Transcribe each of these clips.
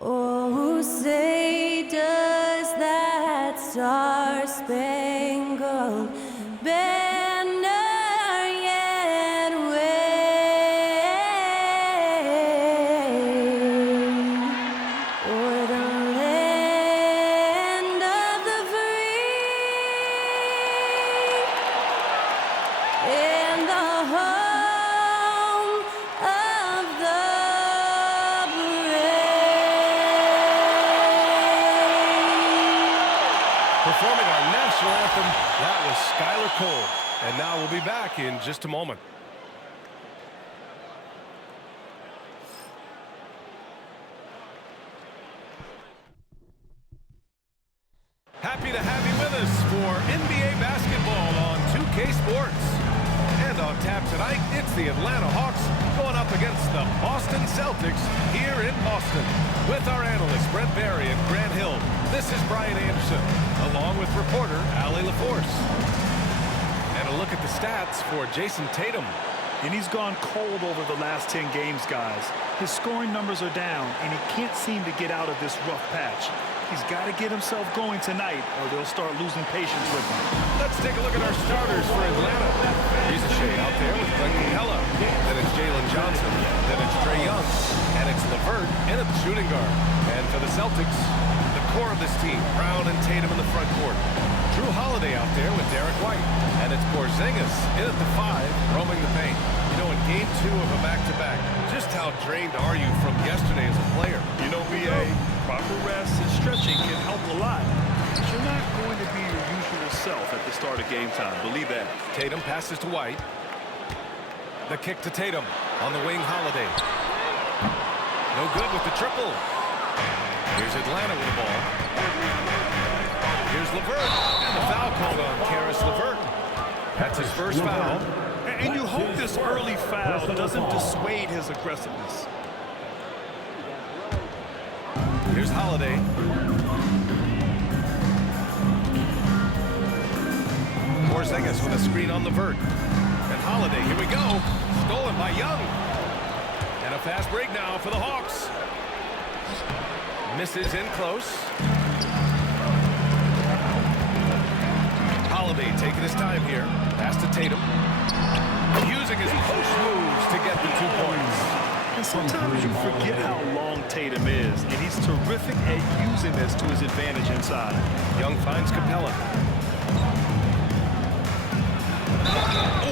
Oh, say does that star-spangled banner yet wave o'er the land of the free and the home of the Performing our national anthem, that was Skylar Cole. And now we'll be back in just a moment. Happy to have you with us for NBA basketball on 2K Sports. And on tap tonight, it's the Atlanta Hawks going up against the Boston Celtics here in Boston. With our analysts, Brent Barry and Grant Hill, this is Brian Anderson, along with reporter Allie LaForce. And a look at the stats for Jason Tatum. And he's gone cold over the last 10 games, guys. His scoring numbers are down, and he can't seem to get out of this rough patch. He's got to get himself going tonight, or they'll start losing patience with him. Let's take a look at our starters for Atlanta. Here's a shade out there with Clint Capella. Then it's Jalen Johnson. Then it's Trae Young. And it's LeVert in at the shooting guard. And for the Celtics, the core of this team, Brown and Tatum in the front court. Drew Holiday out there with Derek White. And it's Porzingis in at the 5, roaming the paint. You know, in game 2 of a back-to-back, just how drained are you from yesterday as a player? You know, BA, proper rest and stretching can help a lot. But you're not going to be your usual self at the start of game time. Believe that. Tatum passes to White. The kick to Tatum on the wing, Holiday. No good with the triple. Here's Atlanta with the ball. Here's LeVert. And the foul called on Karis LeVert. That's his first foul. And you hope this early foul doesn't dissuade his aggressiveness. Here's Holiday. Porzingis with a screen on LeVert. And Holiday, here we go. Stolen by Young. And a fast break now for the Hawks. Misses in close. Holiday taking his time here. Pass to Tatum. Using his post moves to get the 2 points. And sometimes you forget how long Tatum is, and he's terrific at using this to his advantage inside. Young finds Capella.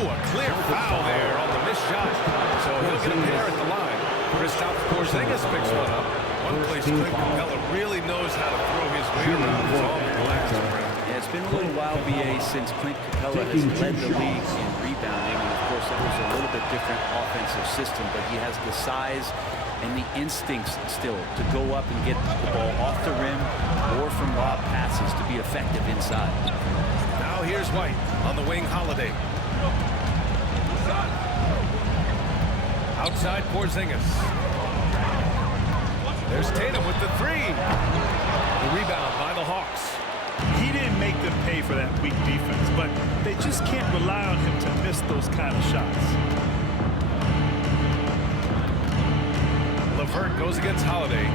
Oh, a clear foul there on the missed shot. So he'll get a pair at the line. Kristaps Porzingis picks one up. One place Clint Capella really knows how to throw his weight around is on the glass. Yeah, it's been a little while, BA, since Clint Capella has led the league in rebounding. And, of course, that was a little bit different offensive system. But he has the size and the instincts still to go up and get the ball off the rim or from lob passes to be effective inside. Now here's White on the wing, Holiday. Outside Porzingis. There's Tatum with the 3. The rebound by the Hawks. He didn't make them pay for that weak defense, but they just can't rely on him to miss those kind of shots. LeVert goes against Holiday.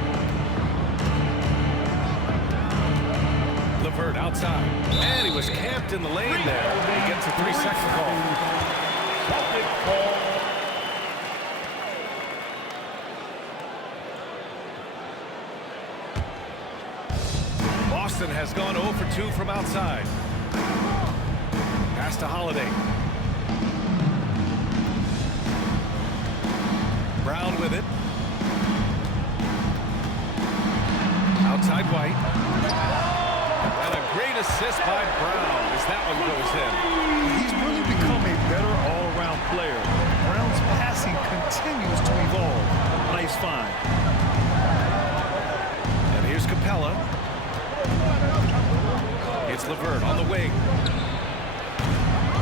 LeVert outside. And he was camped in the lane there. He gets a 3-second call. Boston has gone 0 for 2 from outside. Pass to Holiday. Brown with it. Outside White. And a great assist by Brown as that one goes in. He's really become a better all-around player. Brown's passing continues to evolve. Nice find. And here's Capella. It's LeVert on the wing.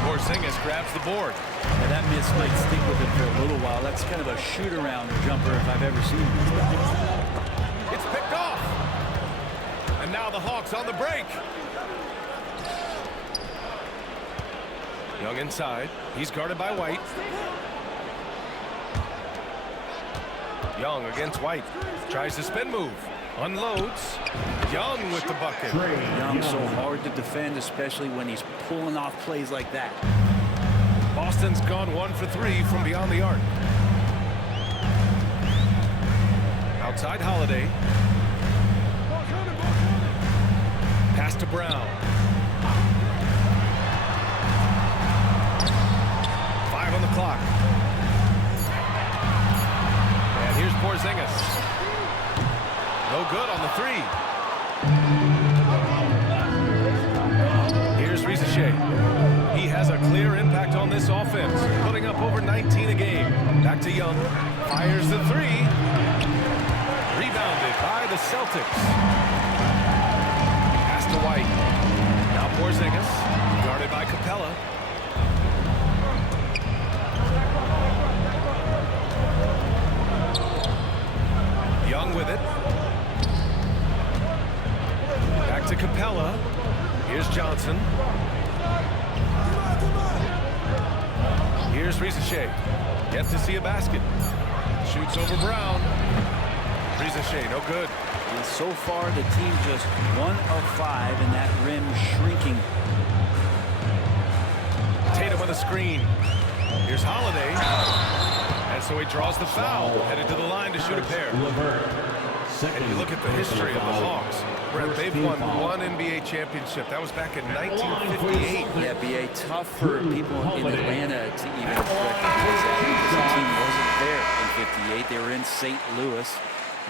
Porzingis grabs the board. Yeah, that miss might stick with him for a little while. That's kind of a shoot-around jumper if I've ever seen these guys. It's picked off. And now the Hawks on the break. Young inside. He's guarded by White. Young against White. Tries the spin move. Unloads. Young with the bucket. Young so hard to defend, especially when he's pulling off plays like that. Boston's gone 1 for 3 from beyond the arc. Outside Holiday. Pass to Brown. 5 on the clock. And here's Porzingis. No good on the 3. Here's Risacher. He has a clear impact on this offense, putting up over 19 a game. Back to Young. Fires the 3. Rebounded by the Celtics. Pass to White. Now Porzingis. Guarded by Capella. Young with it. Back to Capella. Here's Johnson. Here's Risacher. Yet to see a basket. Shoots over Brown. Risacher, no good. And so far, the team just 1 of 5, and that rim shrinking. Tatum with a screen. Here's Holiday. And so he draws the foul. Headed to the line to shoot a pair. And you look at the history of the Hawks. Brett, they've won 1 NBA championship. That was back in 1958. Yeah, BA, tough for people in Atlanta to even recognize that because the team wasn't there in 58. They were in St. Louis,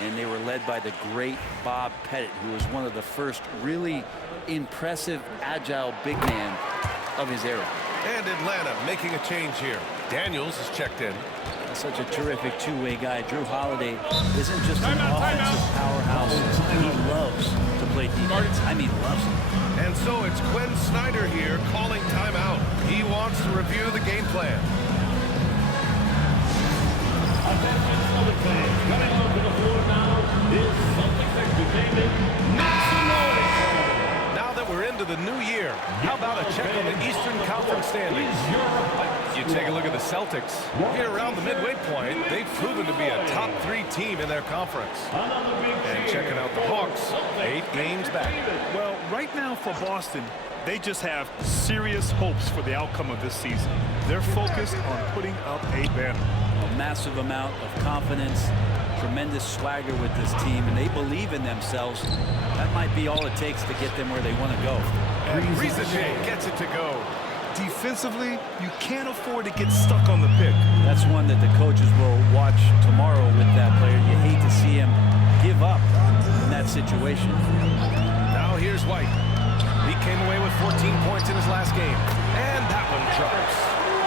and they were led by the great Bob Pettit, who was one of the first really impressive, agile big man of his era. And Atlanta making a change here. Daniels is checked in. Such a terrific two-way guy. Drew Holiday isn't just an offensive powerhouse. He loves to play defense. I mean, loves it. And so it's Quinn Snyder here calling timeout. He wants to review the game plan. Attention, Celtics fans. Coming onto the floor now is Celtics Entertainment. Make some noise. Now that we're into the new year, how about a check on the Eastern Conference standings? You take a look at the Celtics. Here around the midway point, they've proven to be a top 3 team in their conference. And checking out the Hawks, 8 games back. Well, right now for Boston, they just have serious hopes for the outcome of this season. They're focused on putting up a banner. A massive amount of confidence, tremendous swagger with this team, and they believe in themselves. That might be all it takes to get them where they want to go. And Risacher gets it to go. Defensively, you can't afford to get stuck on the pick. That's one that the coaches will watch tomorrow with that player. You hate to see him give up in that situation. Now here's White. He came away with 14 points in his last game. And that one drops.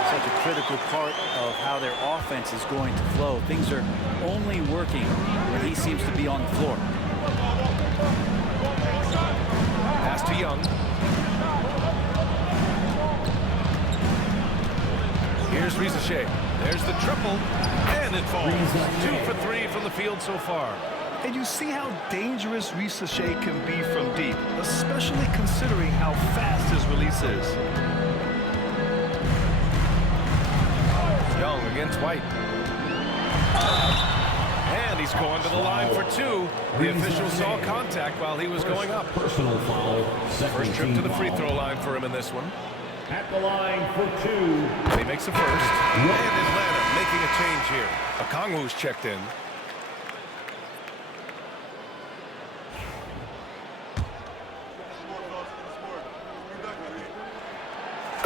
Such a critical part of how their offense is going to flow. Things are only working when he seems to be on the floor. Pass to Young. Here's Risacher. There's the triple. And it falls. 2 for 3 from the field so far. And you see how dangerous Risacher can be from deep, especially considering how fast his release is. Young against White. And he's going to the line for 2. The official saw contact while he was going up. Personal foul. First trip to the free throw line for him in this one. At the line for 2. And he makes the first. And Atlanta making a change here. Okongwu's checked in.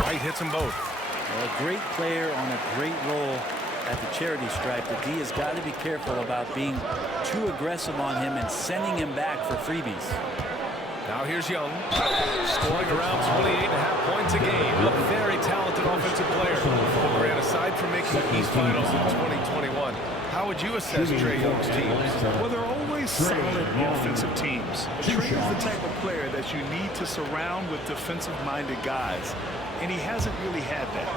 White hits them both. Well, a great player on a great role at the charity stripe. The D has got to be careful about being too aggressive on him and sending him back for freebies. Now here's Young, scoring around 28.5 points a game. A very talented offensive player. Grant, aside from making the East Finals in 2021, how would you assess Trae Young's teams? Well, they're always solid offensive teams. Trae is the type of player that you need to surround with defensive-minded guys, and he hasn't really had that.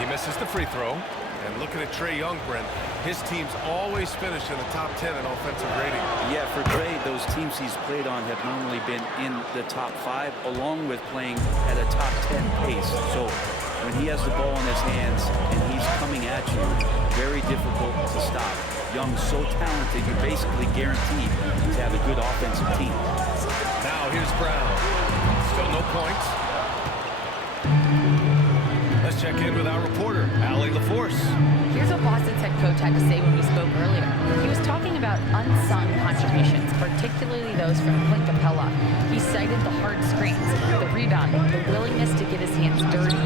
He misses the free throw. And looking at Trae Young, Brent, his teams always finish in the top 10 in offensive rating. Yeah, for Trae, those teams he's played on have normally been in the top 5, along with playing at a top 10 pace. So when he has the ball in his hands and he's coming at you, very very difficult to stop. Young's so talented, you're basically guaranteed to have a good offensive team. Now here's Brown. Still no points. Let's check in with our reporter, Allie LaForce. Here's what Boston's head coach had to say when we spoke earlier. He was talking about unsung contributions, particularly those from Clint Capella. He cited the hard screens, the rebounding, the willingness to get his hands dirty.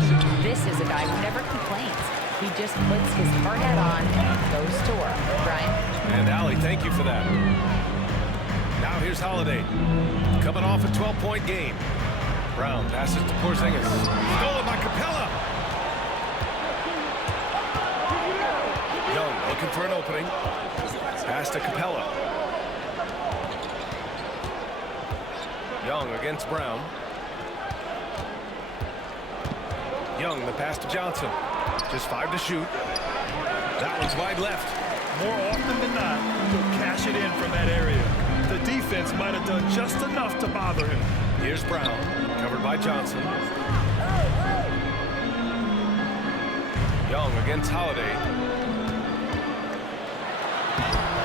This is a guy who never complains. He just puts his hard hat on and goes to work. Brian? And Allie, thank you for that. Now here's Holiday. Coming off a 12-point game. Brown passes to Porzingis. Stolen by Capella. Young looking for an opening. Pass to Capella. Young against Brown. Young, the pass to Johnson. Just 5 to shoot. That one's wide left. More often than not, he'll cash it in from that area. The defense might have done just enough to bother him. Here's Brown, covered by Johnson. Young against Holiday.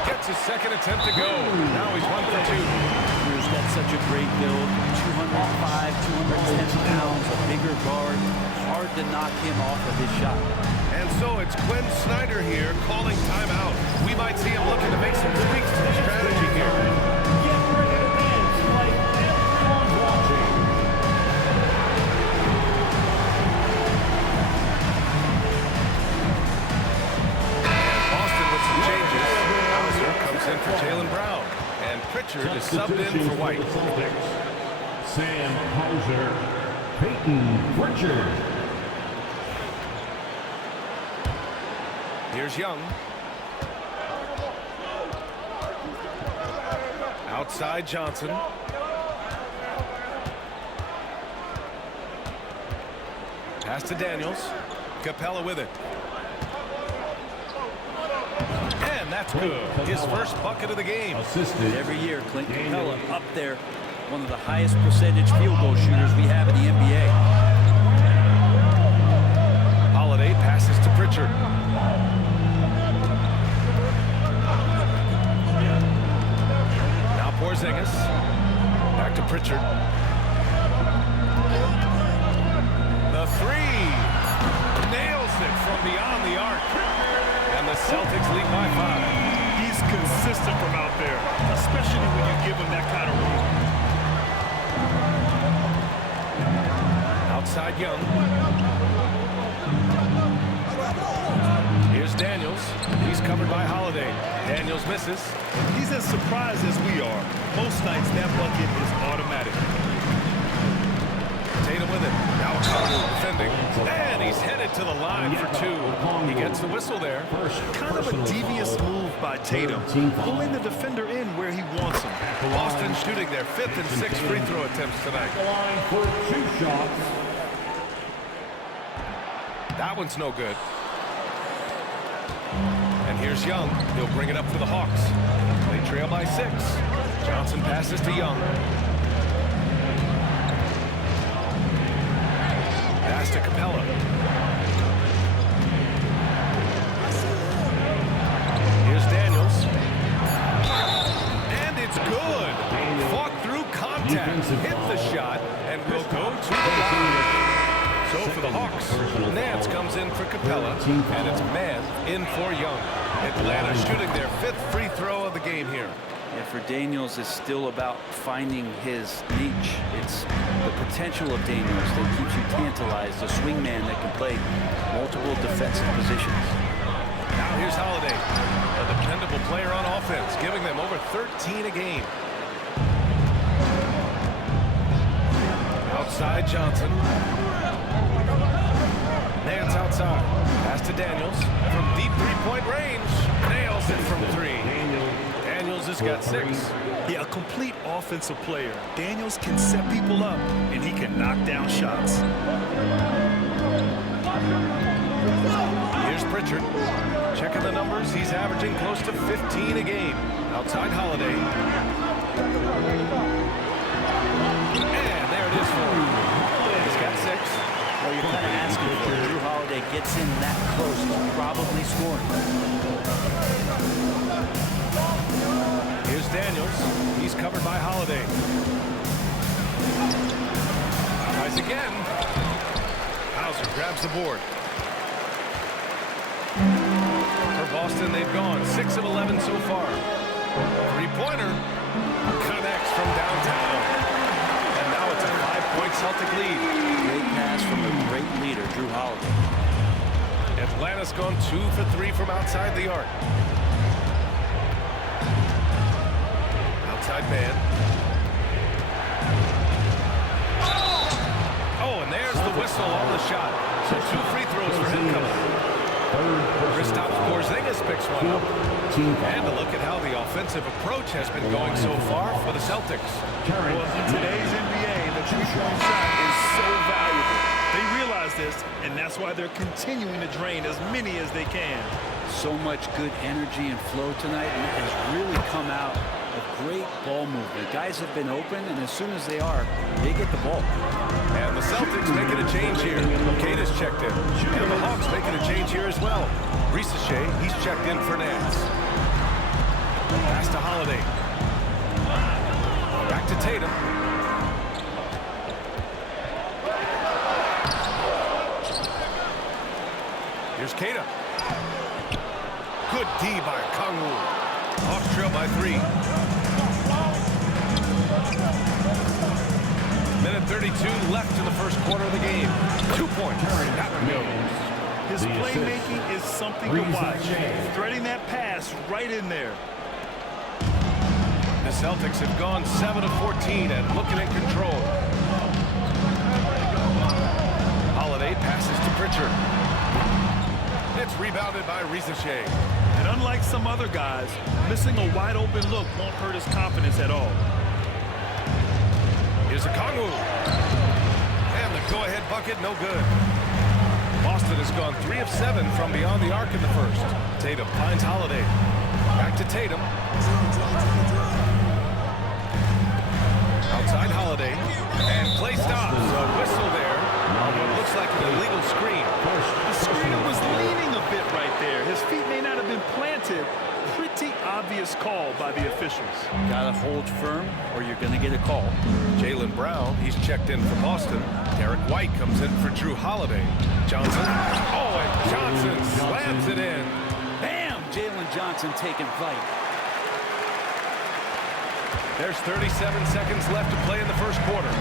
Gets his second attempt to go. Now he's 1 for 2. He's got such a great build. 205, 210 pounds, a bigger guard. Hard to knock him off of his shot. And so it's Quinn Snyder here calling timeout. We might see him looking to make some tweaks to the strategy here. Get ready to dance like everyone's watching. Boston with some changes. Hauser comes in for Jaylen Brown. And Pritchard is subbed in for White. Sam Hauser, Peyton Pritchard. Here's Young. Outside Johnson. Pass to Daniels. Capella with it. And that's good. His first bucket of the game. Assisted. Every year, Clint Capella up there, one of the highest percentage field goal shooters we have in the NBA. Holiday passes to Pritchard. Now Porzingis. Back to Pritchard. The three. Nails it from beyond the arc. And the Celtics lead by 5. He's consistent from out there, especially when you give him that kind of room. Outside Young. Here's Daniels. He's covered by Holiday. Daniels misses. He's as surprised as we are. Most nights, that bucket is automatic. Tatum with it. Now Connell defending. And he's headed to the line for 2. He gets the whistle there. Kind of a devious move by Tatum, pulling the defender in where he wants him. Boston shooting their 5th and 6th free throw attempts tonight. The line for 2 shots. That one's no good. And here's Young. He'll bring it up for the Hawks. They trail by 6. Johnson passes to Young. Pass to Capella. Here's Daniels. And it's good. Fought through contact. Hit the shot and will go to the line. So for the Hawks, Nance comes in for Capella, and it's Mann in for Young. Atlanta shooting their 5th free throw of the game here. Yeah, for Daniels, it's still about finding his niche. It's the potential of Daniels that keeps you tantalized, a swingman that can play multiple defensive positions. Now here's Holiday, a dependable player on offense, giving them over 13 a game. Outside Johnson. Nance outside. Pass to Daniels. From deep three-point range. Nails it from 3. Daniels has got 6. Yeah, a complete offensive player. Daniels can set people up, and he can knock down shots. Here's Pritchard. Checking the numbers. He's averaging close to 15 a game. Outside Holiday. And there it is for him. He's got 6. Well, you're kind of asking for it. Drew Holiday gets in that close, he's probably scoring. Here's Daniels. He's covered by Holiday. Tries again. Hauser grabs the board. For Boston, they've gone 6 of 11 so far. Three-pointer connects from downtown. And now it's a 5-point Celtic lead. Great pass from a great leader, Drew Holiday. Atlanta's gone 2 for 3 from outside the arc. Outside man. Oh, and there's the whistle on the shot. So 2 free throws for him coming up. Kristaps Porzingis picks one up. And a look at how the offensive approach has been going so far for the Celtics. Well, in today's NBA, the three-point shot is so valuable. They realize this, and that's why they're continuing to drain as many as they can. So much good energy and flow tonight, and it has really come out of great ball movement. Guys have been open, and as soon as they are, they get the ball. And the Celtics making a change here. Kata's checked in. And the Hawks making a change here as well. Risacher, he's checked in for Nance. Pass to Holiday. Back to Tatum. Here's Kata. Good D by Kangwoo. Hawks trail by 3. Minute 32 left in the first quarter of the game. 2 points. That goes. His playmaking is something to watch. Threading that pass right in there. The Celtics have gone 7 of 14 and looking in control. Holiday passes to Pritchard. It's rebounded by Risacher. And unlike some other guys, missing a wide open look won't hurt his confidence at all. Here's a Kangwoo. And the go-ahead bucket, no good. Boston has gone 3 of 7 from beyond the arc in the first. Tatum finds Holiday. Back to Tatum. Outside Holiday. And Klay stops. A whistle there on what looks like an illegal screen. The screener was leaning a bit right there. His feet may not have been planted. Pretty obvious call by the officials. Gotta hold firm or you're gonna get a call. Jaylen Brown, he's checked in for Boston. Derek White comes in for Drew Holiday. Johnson. Oh, and Johnson slams it in. Bam! Jalen Johnson taking flight. There's 37 seconds left to play in the first quarter.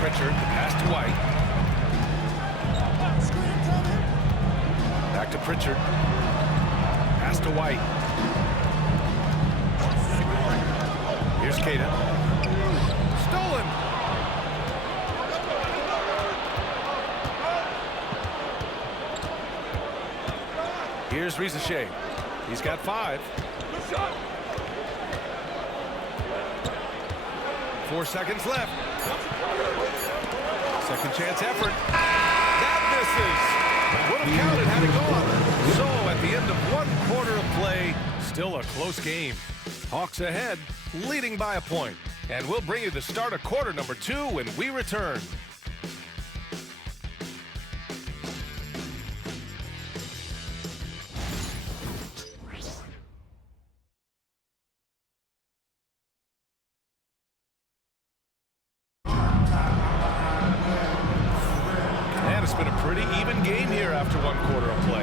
Pritchard, the pass to White. Back to Pritchard. Pass to White. Here's Kata. Stolen. Here's Risacher. He's got 5. 4 seconds left. Second chance effort. That misses. Would have counted had it gone. So at the end of 1 quarter of play, still a close game. Hawks ahead, leading by a point. And we'll bring you the start of quarter number 2 when we return. It's been a pretty even game here after 1 quarter of play.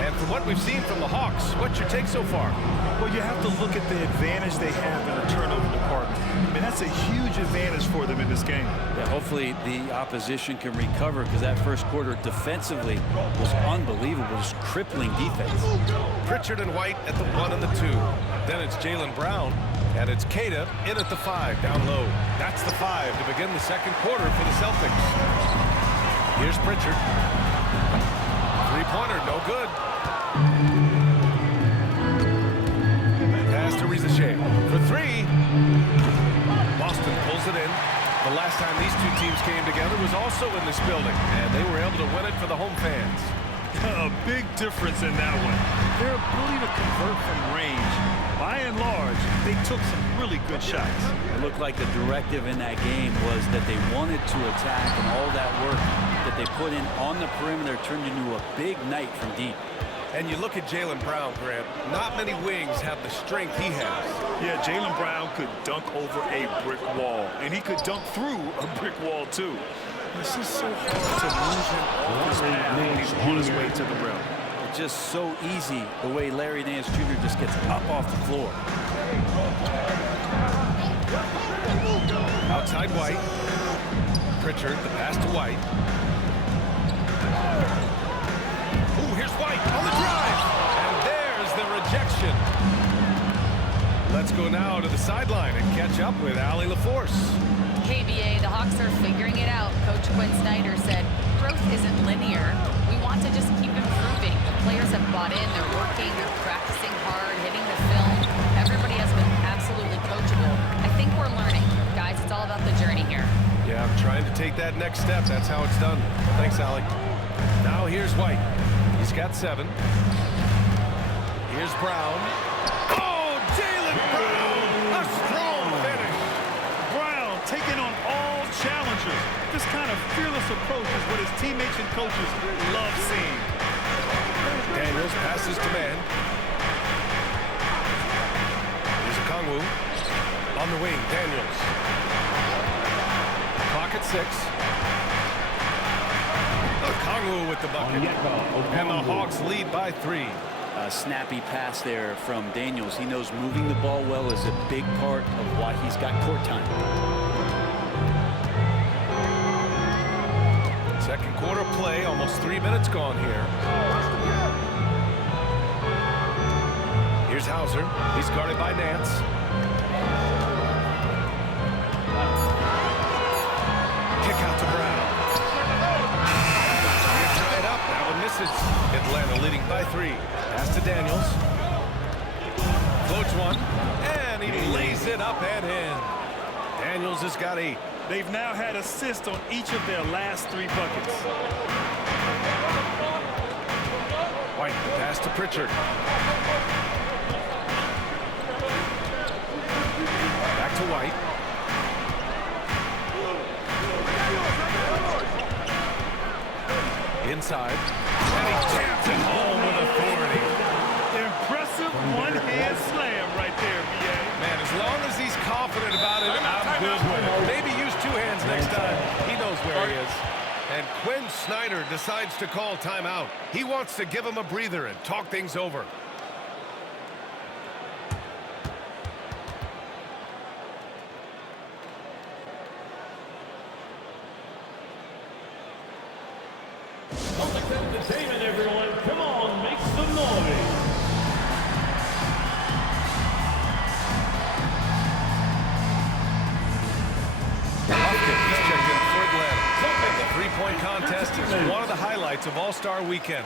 And from what we've seen from the Hawks, what's your take so far? Well, you have to look at the advantage they have in the turnover department. I mean, that's a huge advantage for them in this game. Yeah, hopefully the opposition can recover because that first quarter defensively was unbelievable, just crippling defense. Pritchard and White at the 1 and the 2. Then it's Jaylen Brown, and it's Kata in at the 5, down low. That's the 5 to begin the second quarter for the Celtics. Here's Pritchard. Three-pointer, no good. Pass to Risacher for 3. Boston pulls it in. The last time these 2 teams came together was also in this building, and they were able to win it for the home fans. A big difference in that one. Their ability to convert from range. By and large, they took some really good shots. It looked like the directive in that game was that they wanted to attack, and all that work that they put in on the perimeter turned into a big night from deep. And you look at Jaylen Brown, Grant. Not many wings have the strength he has. Yeah, Jaylen Brown could dunk over a brick wall, and he could dunk through a brick wall, too. This is so hard to move him off his path when he's on his way to the rim. It's just so easy the way Larry Nance Jr. just gets up off the floor. Outside White. Pritchard, the pass to White. Ooh, here's White on the drive. And there's the rejection. Let's go now to the sideline and catch up with Allie LaForce. KBA, the Hawks are figuring it out. Coach Quinn Snyder said, growth isn't linear. We want to just keep improving. The players have bought in, they're working, they're practicing hard, hitting the film. Everybody has been absolutely coachable. I think we're learning. Guys, it's all about the journey here. Yeah, I'm trying to take that next step. That's how it's done. Thanks, Allie. Now here's White. He's got 7. Here's Brown. Oh, Jaylen Brown! A strong finish. Brown taking on all challengers. This kind of fearless approach is what his teammates and coaches love seeing. Daniels passes to man. Here's Okongwu. On the wing, Daniels. Clock at 6. Okongwu with the bucket. And the Hawks lead by 3. A snappy pass there from Daniels. He knows moving the ball well is a big part of why he's got court time. Second quarter play, almost 3 minutes gone here. Here's Hauser. He's guarded by Nance. Kick out to Brown. He's tied up. That one misses. Atlanta leading by 3. Pass to Daniels. Floats one. And he lays it up and in. Daniels has got 8. They've now had assists on each of their last 3 buckets. White, pass to Pritchard. Back to White. Inside. And he taps it home with authority. Impressive one-hand slam right there, B.A. Man, as long as he's confident about it, I'm good with it. Maybe use 2 hands next time. He knows where he is. And Quinn Snyder decides to call timeout. He wants to give him a breather and talk things over. Celtics Entertainment, everyone. Come on, make some noise. He's checked in for Atlanta. And the three-point contest is one of the highlights of All-Star Weekend.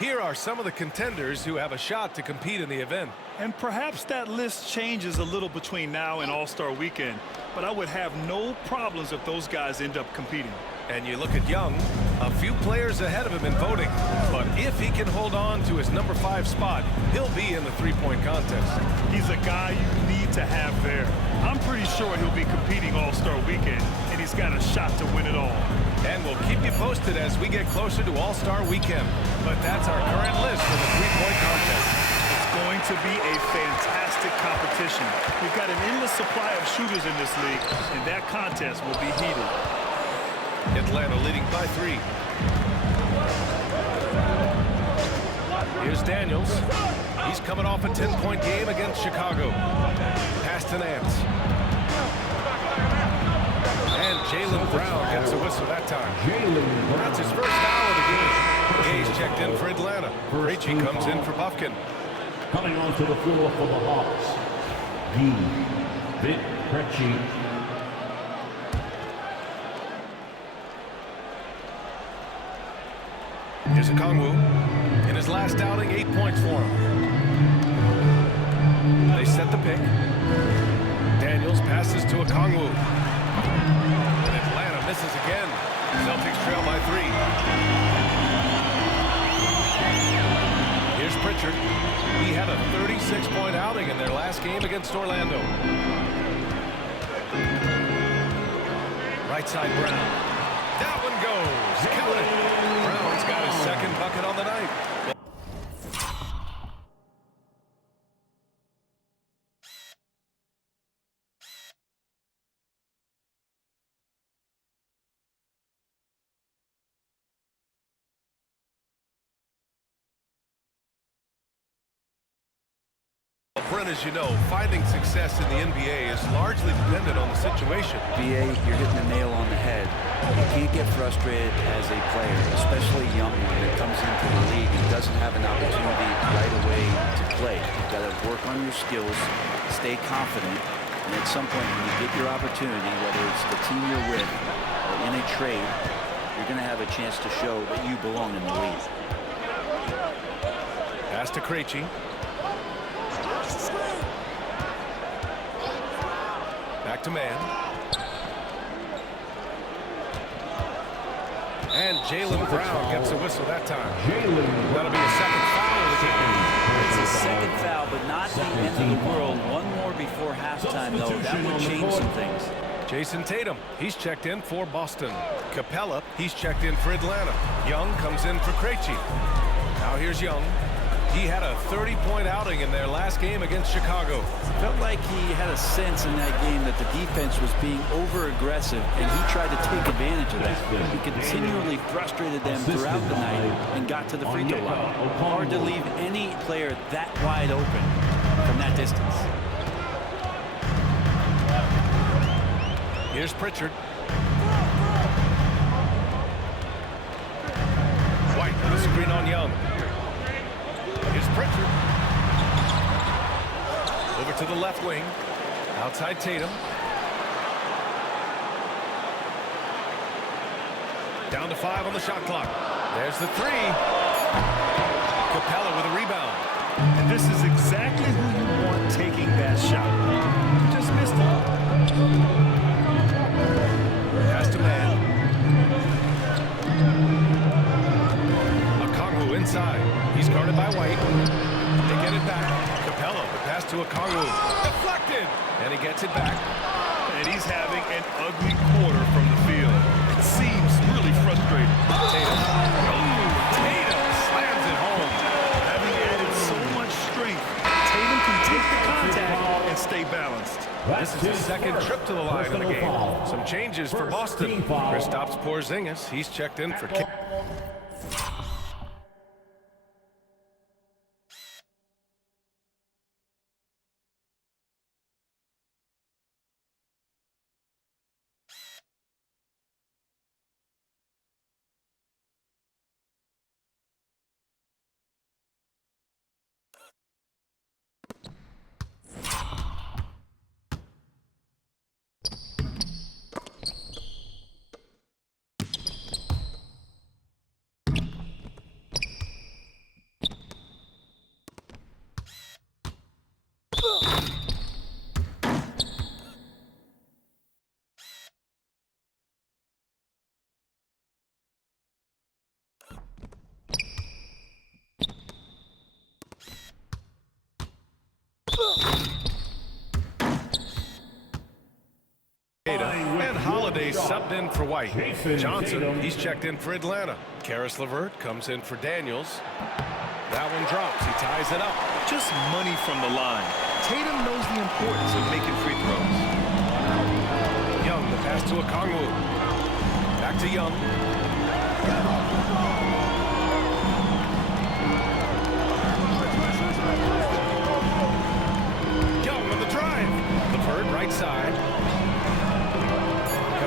Here are some of the contenders who have a shot to compete in the event. And perhaps that list changes a little between now and All-Star Weekend, but I would have no problems if those guys end up competing. And you look at Young, a few players ahead of him in voting. But if he can hold on to his number 5 spot, he'll be in the three-point contest. He's a guy you need to have there. I'm pretty sure he'll be competing All-Star Weekend, and he's got a shot to win it all. And we'll keep you posted as we get closer to All-Star Weekend. But that's our current list for the three-point contest. It's going to be a fantastic competition. We've got an endless supply of shooters in this league, and that contest will be heated. Atlanta leading by 3. Here's Daniels. He's coming off a 10-point game against Chicago. Pass to Nance. And Jaylen Brown gets a whistle that time. That's his first foul of the game. Gay's checked in for Atlanta. Ricci comes in for Bufkin. Coming onto the floor for the Hawks, Vic Krejci. Here's Okongwu. In his last outing, 8 points for him. They set the pick. Daniels passes to Okongwu. And Atlanta misses again. Celtics trail by 3. Here's Pritchard. He had a 36-point outing in their last game against Orlando. Right side Brown. That one goes. Count it. Brown's got his second bucket on the night. Warren, as you know, finding success in the NBA is largely dependent on the situation. BA, you're hitting the nail on the head. You can't get frustrated as a player, especially a young one that comes into the league and doesn't have an opportunity right away to play. You've got to work on your skills, stay confident, and at some point when you get your opportunity, whether it's the team you're with or in a trade, you're going to have a chance to show that you belong in the league. Pass to Krejci. Back to man. And Jaylen Brown gets a whistle that time. That'll be a second foul of the game. It's a second foul, but not the end of the world. One more before halftime, though. That would change some things. Jason Tatum, he's checked in for Boston. Capella, he's checked in for Atlanta. Young comes in for Krejci. Now here's Young. He had a 30-point outing in their last game against Chicago. Felt like he had a sense in that game that the defense was being over-aggressive, and he tried to take advantage of that. He continually frustrated them throughout the night and got to the free throw line. Hard to leave any player that wide open from that distance. Here's Pritchard. White with a screen on Young. Here's Pritchard. Over to the left wing. Outside Tatum. Down to 5 on the shot clock. There's the 3. Capella with a rebound. And this is exactly who you want taking that shot. Just missed it. Pass to man. Okongwu inside. He's guarded by White. They get it back. Capella, the pass to Okongwu. Deflected. And he gets it back. And he's having an ugly quarter from the field. It seems really frustrating. Tatum. Tatum slams it home. Having added so much strength, Tatum can take the contact and stay balanced. This is his second trip to the line in the game. Some changes for Boston. Kristaps Porzingis, he's checked in for kick. And Holiday subbed in for White. Johnson, he's checked in for Atlanta. Karis LeVert comes in for Daniels. That one drops. He ties it up. Just money from the line. Tatum knows the importance of making free throws. Young, the pass to Okongwu. Back to Young. Young on the drive. LeVert right side.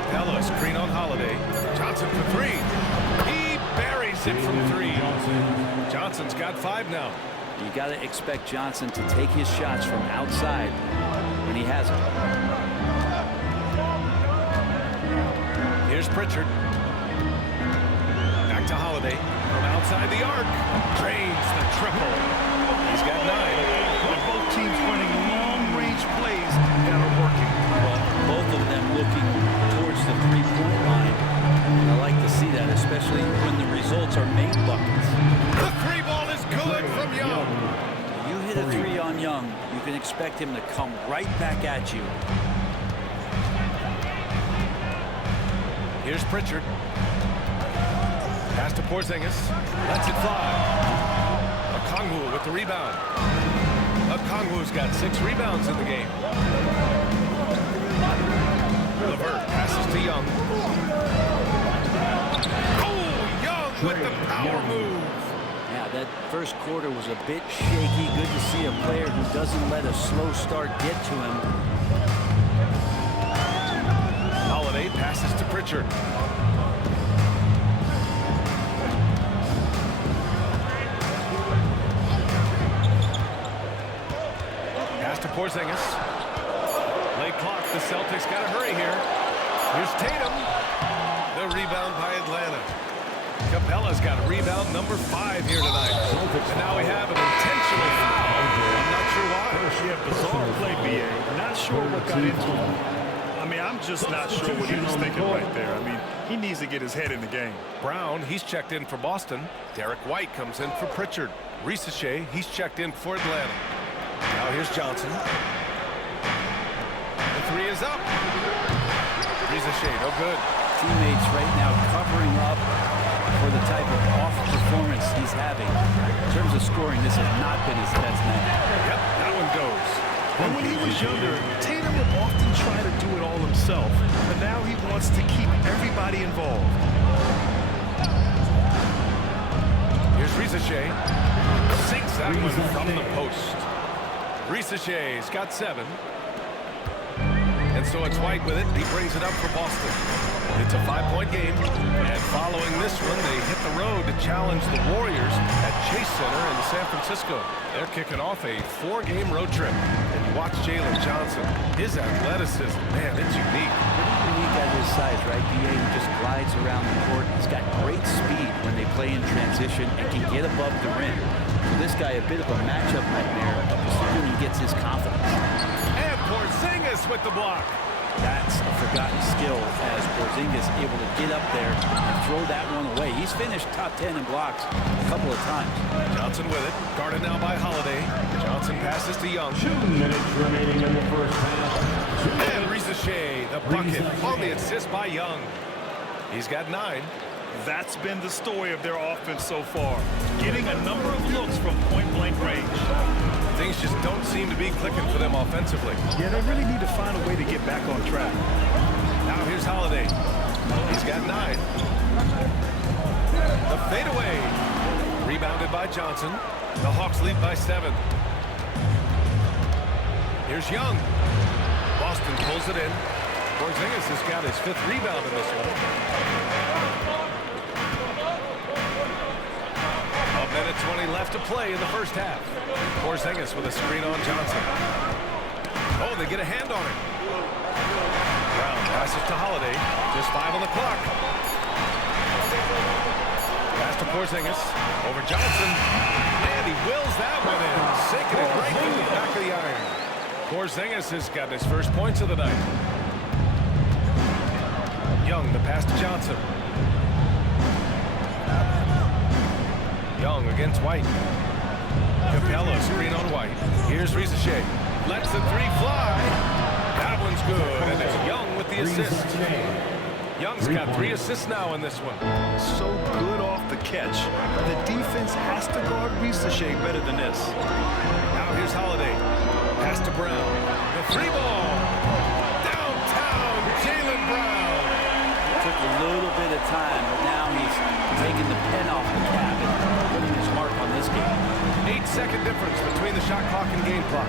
Capella, screen on Holiday. Johnson for 3. He buries it from 3. Johnson's got 5 now. You got to expect Johnson to take his shots from outside when he has them. Here's Pritchard. Back to Holiday. From outside the arc. Drains the triple. He's got 9. Both teams running long-range plays that are working. Well, both of them looking towards the three-point line. And I like to see that, especially when the results are made buckets. The 3 ball is good from Young. You hit a 3 on Young, you can expect him to come right back at you. Here's Pritchard. Pass to Porzingis. Lets it fly. Okongwu with the rebound. Okongwu's got 6 rebounds in the game. LeVert passes to Young. Oh, Young with the power move. Yeah, That first quarter was a bit shaky. Good to see a player who doesn't let a slow start get to him. Holiday passes to Pritchard. Pass to Porzingis. Late clock. The Celtics got to hurry here. Here's Tatum. The rebound by Atlanta. Capella's got rebound number 5 here tonight. And now we have an intentional foul. I'm not sure why. Yeah, bizarre play, BA. Not sure what got into him. I mean, I'm just not sure what he was thinking right there. I mean, he needs to get his head in the game. Brown, he's checked in for Boston. Derek White comes in for Pritchard. Risacher, he's checked in for Atlanta. Now here's Johnson. The 3 is up. Risacher, no good. Teammates right now covering up for the type of off performance he's having. In terms of scoring, this has not been his best night. Yep, that one goes. And when he was younger, Tatum would often try to do it all himself, but now he wants to keep everybody involved. Here's Risacher. Sinks that one from the post. Risacher's got 7. And so it's White with it. He brings it up for Boston. It's a 5-point game. And following this one, they hit the road to challenge the Warriors at Chase Center in San Francisco. They're kicking off a 4-game road trip. And you watch Jalen Johnson. His athleticism, man, it's unique. Pretty unique at his size, right? BA who just glides around the court. He's got great speed when they play in transition and can get above the rim. So this guy, a bit of a matchup nightmare, when he gets his confidence. And Porzingis with the block. That's a forgotten skill as Porzingis able to get up there and throw that one away. He's finished top 10 in blocks a couple of times. Johnson with it. Guarded now by Holiday. Johnson passes to Young. 2 minutes remaining in the first half. And Risacher, the bucket on the assist by Young. He's got 9. That's been the story of their offense so far, getting a number of looks from point-blank range. Things just don't seem to be clicking for them offensively. Yeah, they really need to find a way to get back on track. Now here's Holiday. He's got 9. The fadeaway. Rebounded by Johnson. The Hawks lead by 7. Here's Young. Boston pulls it in. Porzingis has got his 5th rebound in this one. A minute 20 left to play in the first half. Porzingis with a screen on Johnson. Oh, they get a hand on it. Brown passes to Holiday. Just 5 on the clock. Pass to Porzingis. Over Johnson. And he wills that one in. Sinking it right through the back of the iron. Porzingis has got his first points of the night. Young, the pass to Johnson. Young against White. Capella, screen on White. Here's Risacher. Lets the 3 fly. That one's good, and it's Young with the assist. Young's got 3 assists now in this one. So good off the catch. The defense has to guard Risacher better than this. Now here's Holiday. Pass to Brown. The 3 ball. Downtown, Jaylen Brown. Took a little bit of time, but now he's taking the pen off the cap and putting his mark on this game. 8-second difference between the shot clock and game clock.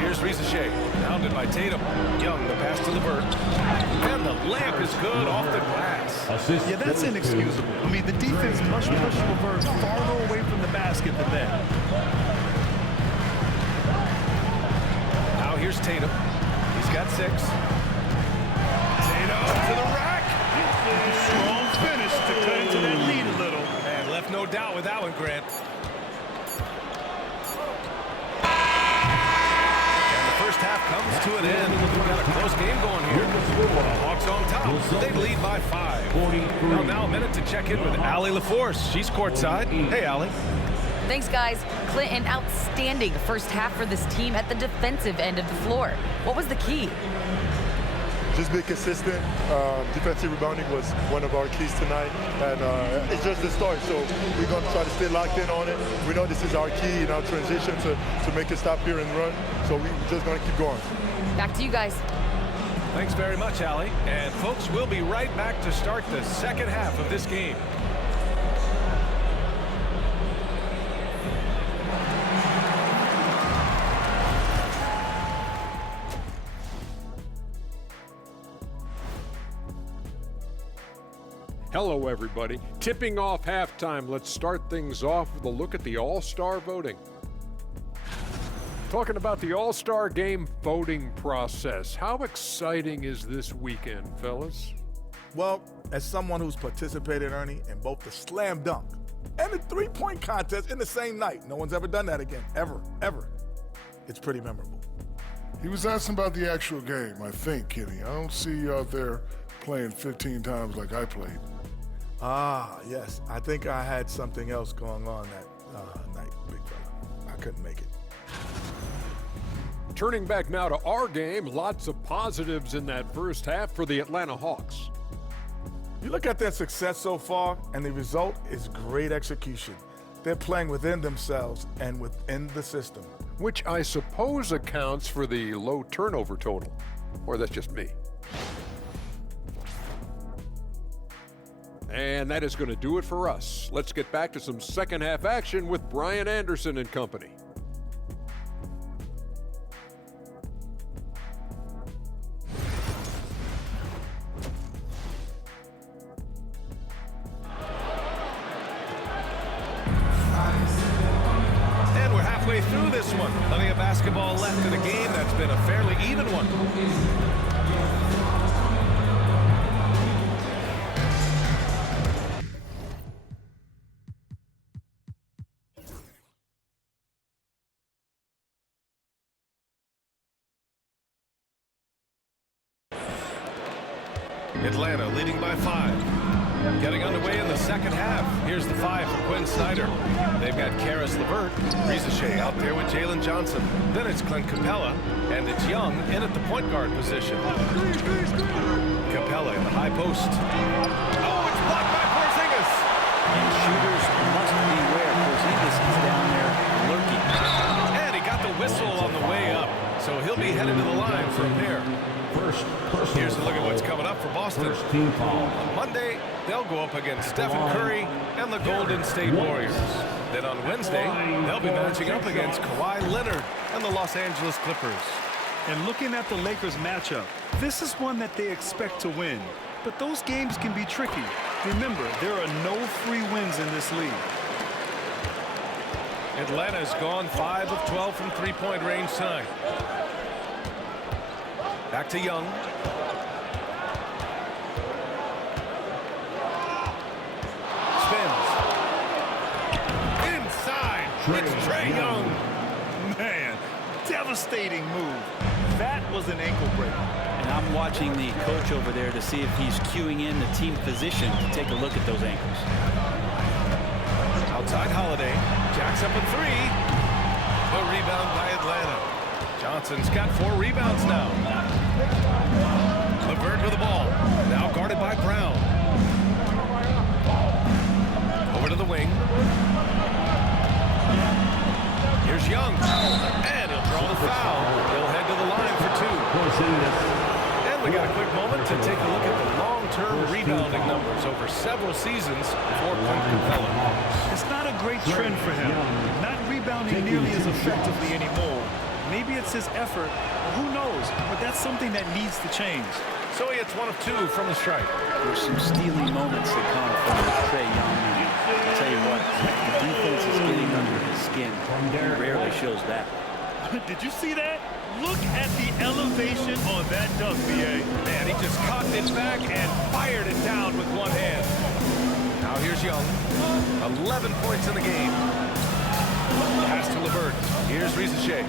Here's Risacher, pounded by Tatum. Young, the pass to LeVert. And the layup is good off the glass. Yeah, that's inexcusable. I mean, the defense must push LeVert farther away from the basket than that. Now here's Tatum. He's got 6. Tatum to the rack. Strong finish to cut into that lead a little. And left no doubt with that one, Grant. And the first half comes to an end. We've got a close game going here. The Hawks on top. They lead by 5. Well, now a minute to check in with Allie LaForce. She's courtside. Hey, Allie. Thanks, guys. Clint, an outstanding first half for this team at the defensive end of the floor. What was the key? Just be consistent. Defensive rebounding was one of our keys tonight, and it's just the start. So we're going to try to stay locked in on it. We know this is our key in our transition to make a stop here and run. So we're just going to keep going. Back to you guys. Thanks very much, Allie. And folks, we'll be right back to start the second half of this game. Hello, everybody. Tipping off halftime. Let's start things off with a look at the All-Star voting. Talking about the All-Star Game voting process. How exciting is this weekend, fellas? Well, as someone who's participated, Ernie, in both the slam dunk and the three-point contest in the same night, no one's ever done that again, ever. It's pretty memorable. He was asking about the actual game, I think, Kenny. I don't see you out there playing 15 times like I played. Ah, yes. I think I had something else going on that night, big fella. I couldn't make it. Turning back now to our game, lots of positives in that first half for the Atlanta Hawks. You look at their success so far, and the result is great execution. They're playing within themselves and within the system. Which I suppose accounts for the low turnover total. Or that's just me. And that is going to do it for us. Let's get back to some second half action with Brian Anderson and company. And we're halfway through this one. Plenty of basketball left in a game that's been a fairly even one. Atlanta leading by 5. Getting underway in the second half. Here's the 5 for Quinn Snyder. They've got Karis LeVert, Risacher out there with Jalen Johnson. Then it's Clint Capella, and it's Young in at the point guard position. Capella in the high post. Oh, it's blocked by Porzingis. And shooters must beware. Porzingis is down there lurking. And he got the whistle on the way up, so he'll be headed to the line for a pair. Here's a look at what's coming up for Boston. On Monday, they'll go up against Stephen Curry and the Golden State Warriors. Then on Wednesday, they'll be matching up against Kawhi Leonard and the Los Angeles Clippers. And looking at the Lakers matchup, this is one that they expect to win. But those games can be tricky. Remember, there are no free wins in this league. Atlanta's gone 5 of 12 from three-point range tonight. Back to Young. Spins. Inside. It's Trae Young. Man, devastating move. That was an ankle breaker. And I'm watching the coach over there to see if he's cueing in the team position to take a look at those ankles. Outside Holiday. Jacks up a 3. A rebound by Atlanta. Johnson's got 4 rebounds now. LeVert with the ball. Now guarded by Brown. Over to the wing. Here's Young. And he'll draw the foul. He'll head to the line for 2. And we got a quick moment to take a look at the long-term rebounding numbers over several seasons for Clint Capella. It's not a great trend for him. Not rebounding nearly as effectively anymore. Maybe it's his effort. Who knows? But that's something that needs to change. So he hits 1 of 2 from the stripe. There's some steely moments that come from Trae Young. I'll tell you what, the defense is getting under his skin. He rarely shows that. Did you see that? Look at the elevation on that dunk, B.A. Man, he just cocked it back and fired it down with one hand. Now here's Young. 11 points in the game. Pass to LeVert. Here's Risacher.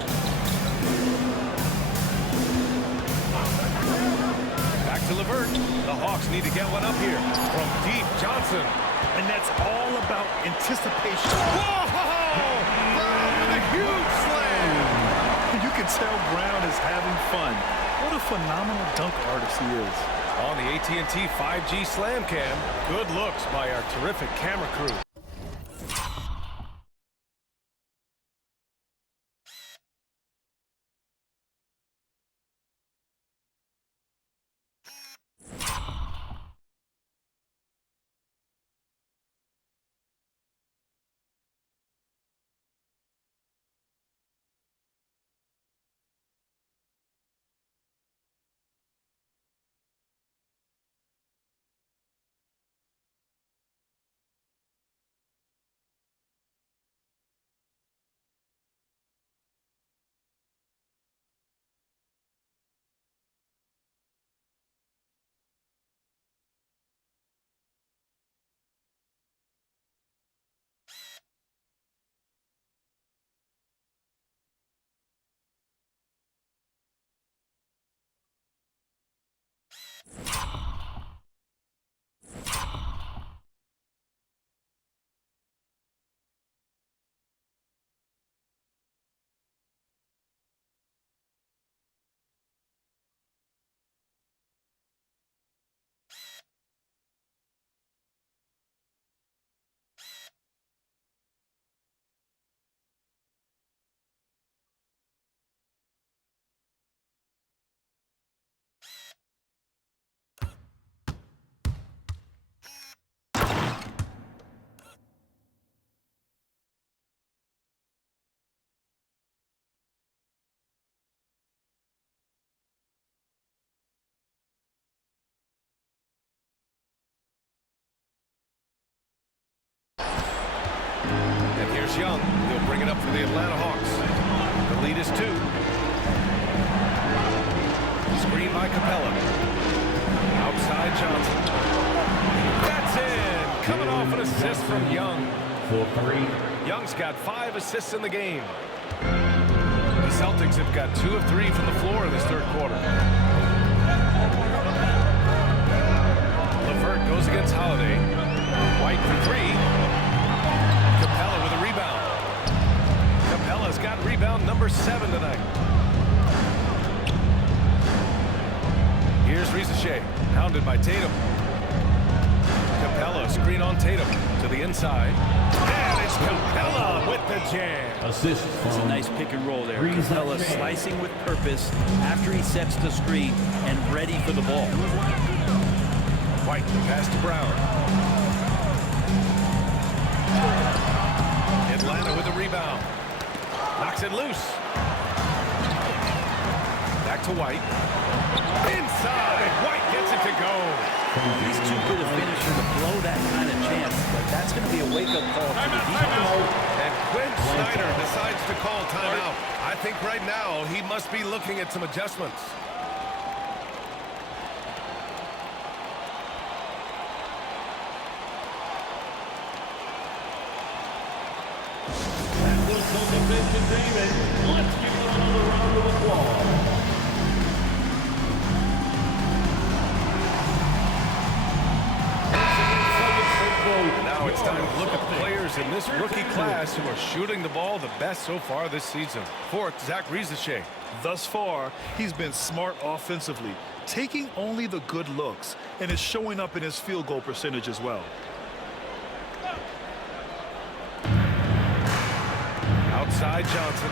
Back to LeVert. The Hawks need to get one up here. From deep, Johnson. And that's all about anticipation. Whoa! Brown with a huge slam! You can tell Brown is having fun. What a phenomenal dunk artist he is. On the AT&T 5G Slam Cam, good looks by our terrific camera crew. There's Young. He'll bring it up for the Atlanta Hawks. The lead is 2. Screen by Capella. Outside Johnson. That's in. Coming off an assist from Young. For 3. Young's got 5 assists in the game. The Celtics have got 2 of 3 from the floor in this third quarter. LeVert goes against Holiday. White for 3. Capella with a rebound. Capella's got rebound number 7 tonight. Here's Risacher, hounded by Tatum. Capella, screen on Tatum to the inside. And it's Capella with the jam. Assist. It's a nice pick and roll there. Capella slicing with purpose after he sets the screen and ready for the ball. White, the pass to Brown. Atlanta with a rebound. Knocks it loose. Back to White. Inside. White gets it to go. He's too good a finisher to blow that kind of chance, but that's going to be a wake-up call to the defense. And Quinn Snyder decides to call timeout. I think right now he must be looking at some adjustments. That was on the bench of David. Let's give them another round of applause. Now it's time to look at the players in this rookie class who are shooting the ball the best so far this season. Fourth, Zach Risacher. Thus far, he's been smart offensively, taking only the good looks, and is showing up in his field goal percentage as well. Outside Johnson.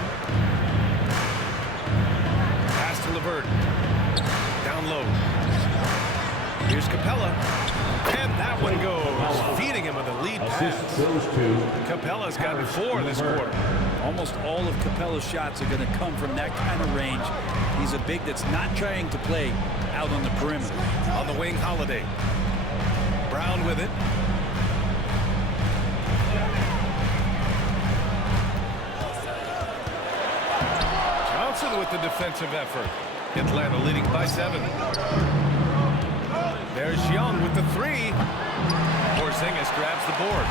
Pass to LeVert. Down low. Here's Capella. And that one goes. Feeding him with a lead pass. Capella's gotten 4 this quarter. Almost all of Capella's shots are going to come from that kind of range. He's a big that's not trying to play out on the perimeter. On the wing, Holiday. Brown with it. Johnson with the defensive effort. Atlanta leading by 7. There's Young with the 3. Porzingis grabs the board.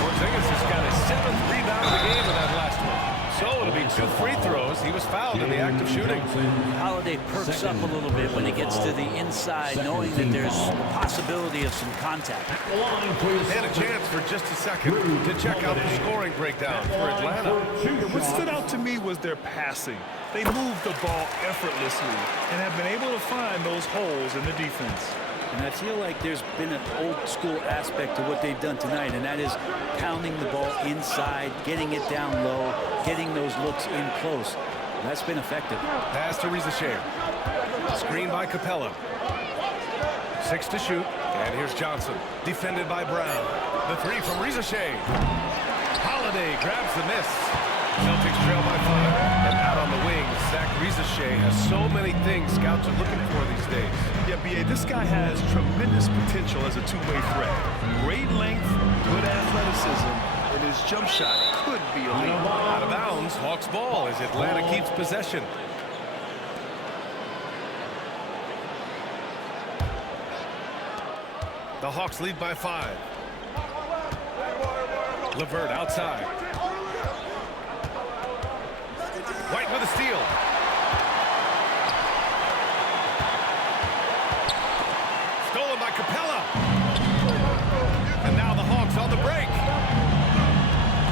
Porzingis has got his 7th rebound of the game in that last one. So it'll be 2 free throws. He was fouled in the act of shooting. Holiday perks up a little bit when he gets to the inside, knowing that there's a possibility of some contact. And a chance for just a second to check out the scoring breakdown for Atlanta. What stood out to me was their passing. They moved the ball effortlessly and have been able to find those holes in the defense. And I feel like there's been an old school aspect to what they've done tonight, and that is pounding the ball inside, getting it down low, getting those looks in close. That's been effective. Pass to Risacher. Screen by Capella. 6 to shoot. And here's Johnson. Defended by Brown. The 3 from Risacher. Holiday grabs the miss. Celtics trail by 5. And out on the wing, Zach Risacher has so many things scouts are looking for these days. Yeah, B.A., this guy has tremendous potential as a two-way threat. Great length, good athleticism, and his jump shot could be elite. Out of bounds, Hawks ball as Atlanta keeps possession. The Hawks lead by 5. LeVert outside. White with a steal. Stolen by Capella. And now the Hawks on the break.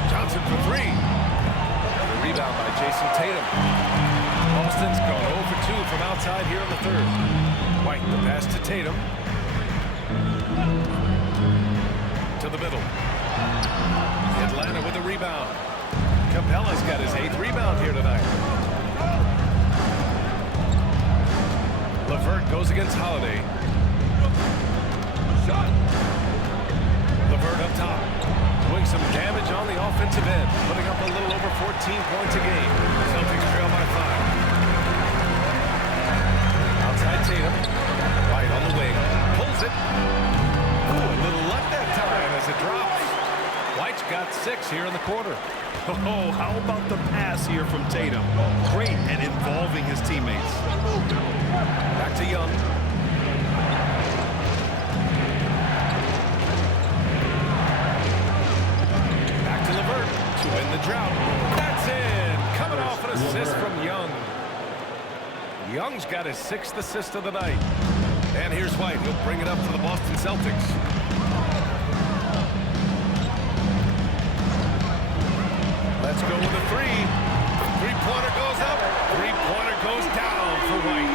Johnson for 3. The rebound by Jason Tatum. Austin's gone 0 for 2 from outside here in the third. White, the pass to Tatum. To the middle. Atlanta with a rebound. Capella's got his 8th rebound here tonight. LeVert goes against Holiday. LeVert up top. Doing some damage on the offensive end. Putting up a little over 14 points a game. Celtics trail by 5. Outside Tatum. White on the wing. Pulls it. Ooh, a little luck that time as it drops. White's got 6 here in the quarter. Oh, how about the pass here from Tatum? Great at involving his teammates. Back to Young. Back to LeVert to win the drought. That's in. Coming off an assist from Young. Young's got his 6th assist of the night. And here's White. He'll bring it up for the Boston Celtics. Let's go with a 3. Three-pointer goes up. Three-pointer goes down for White.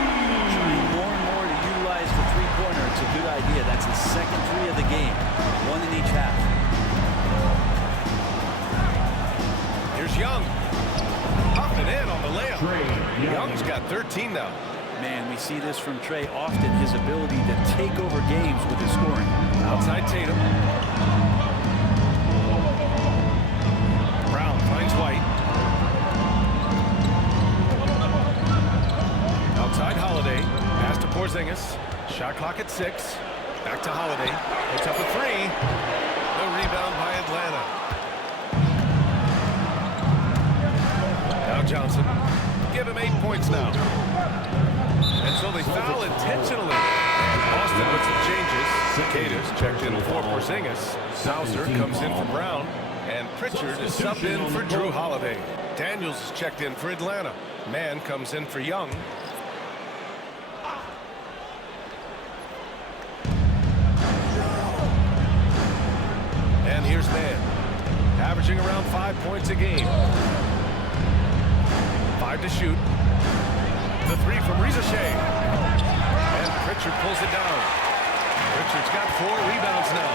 Trying more and more to utilize the three-pointer. It's a good idea. That's his 2nd 3 of the game. 1 in each half. Here's Young. Up and in on the layup. Young's got 13 now. Man, we see this from Trey often, his ability to take over games with his scoring. Outside Tatum. Brown finds White. Outside Holiday. Pass to Porzingis. Shot clock at 6. Back to Holiday. Puts up a 3. No rebound by Atlanta. Now Johnson. Give him 8 points now. And so they foul intentionally. Boston with some changes. Cicadas checked in for Porzingis. Sauser comes in for Brown. And Pritchard is subbed in for Drew Holiday. Daniels is checked in for Atlanta. Mann comes in for Young. And here's Mann. Averaging around 5 points a game. 5 to shoot. The 3 from Rizachet. And Pritchard pulls it down. Pritchard's got 4 rebounds now.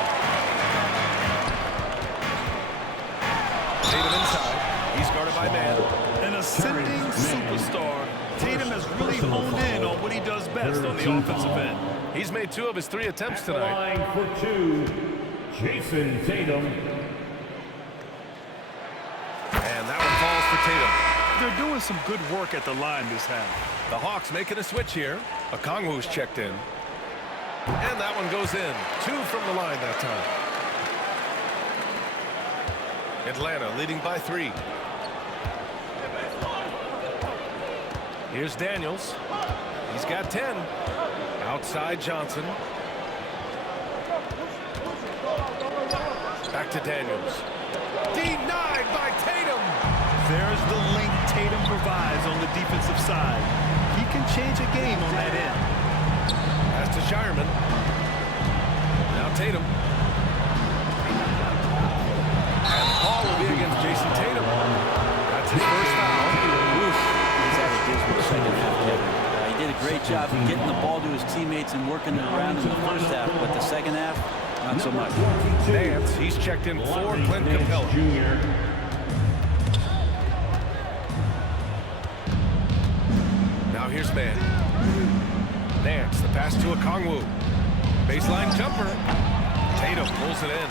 Tatum inside. He's guarded by Mann. An ascending superstar. Tatum has really honed in on what he does best on the offensive end. He's made 2 of his 3 attempts tonight. Line for 2, Jason Tatum. And that one falls for Tatum. They're doing some good work at the line this half. The Hawks making a switch here. Okongwu's checked in. And that one goes in. 2 from the line that time. Atlanta leading by 3. Here's Daniels. He's got 10. Outside Johnson. Back to Daniels. Denied by Tatum. There's the link Tatum provides on the defensive side. He can change a game on that end. Pass to Shireman. Now Tatum. And the call will be against Jason Tatum. That's his first foul. Oof. He's had a dismal second half, Kevin. He did a great job getting the ball to his teammates and working it around in the first half, but the second half, not so much. Nance, he's checked in for Clint Capella. Now here's Mann. Nance, the pass to Okongwu. Baseline jumper. Tatum pulls it in.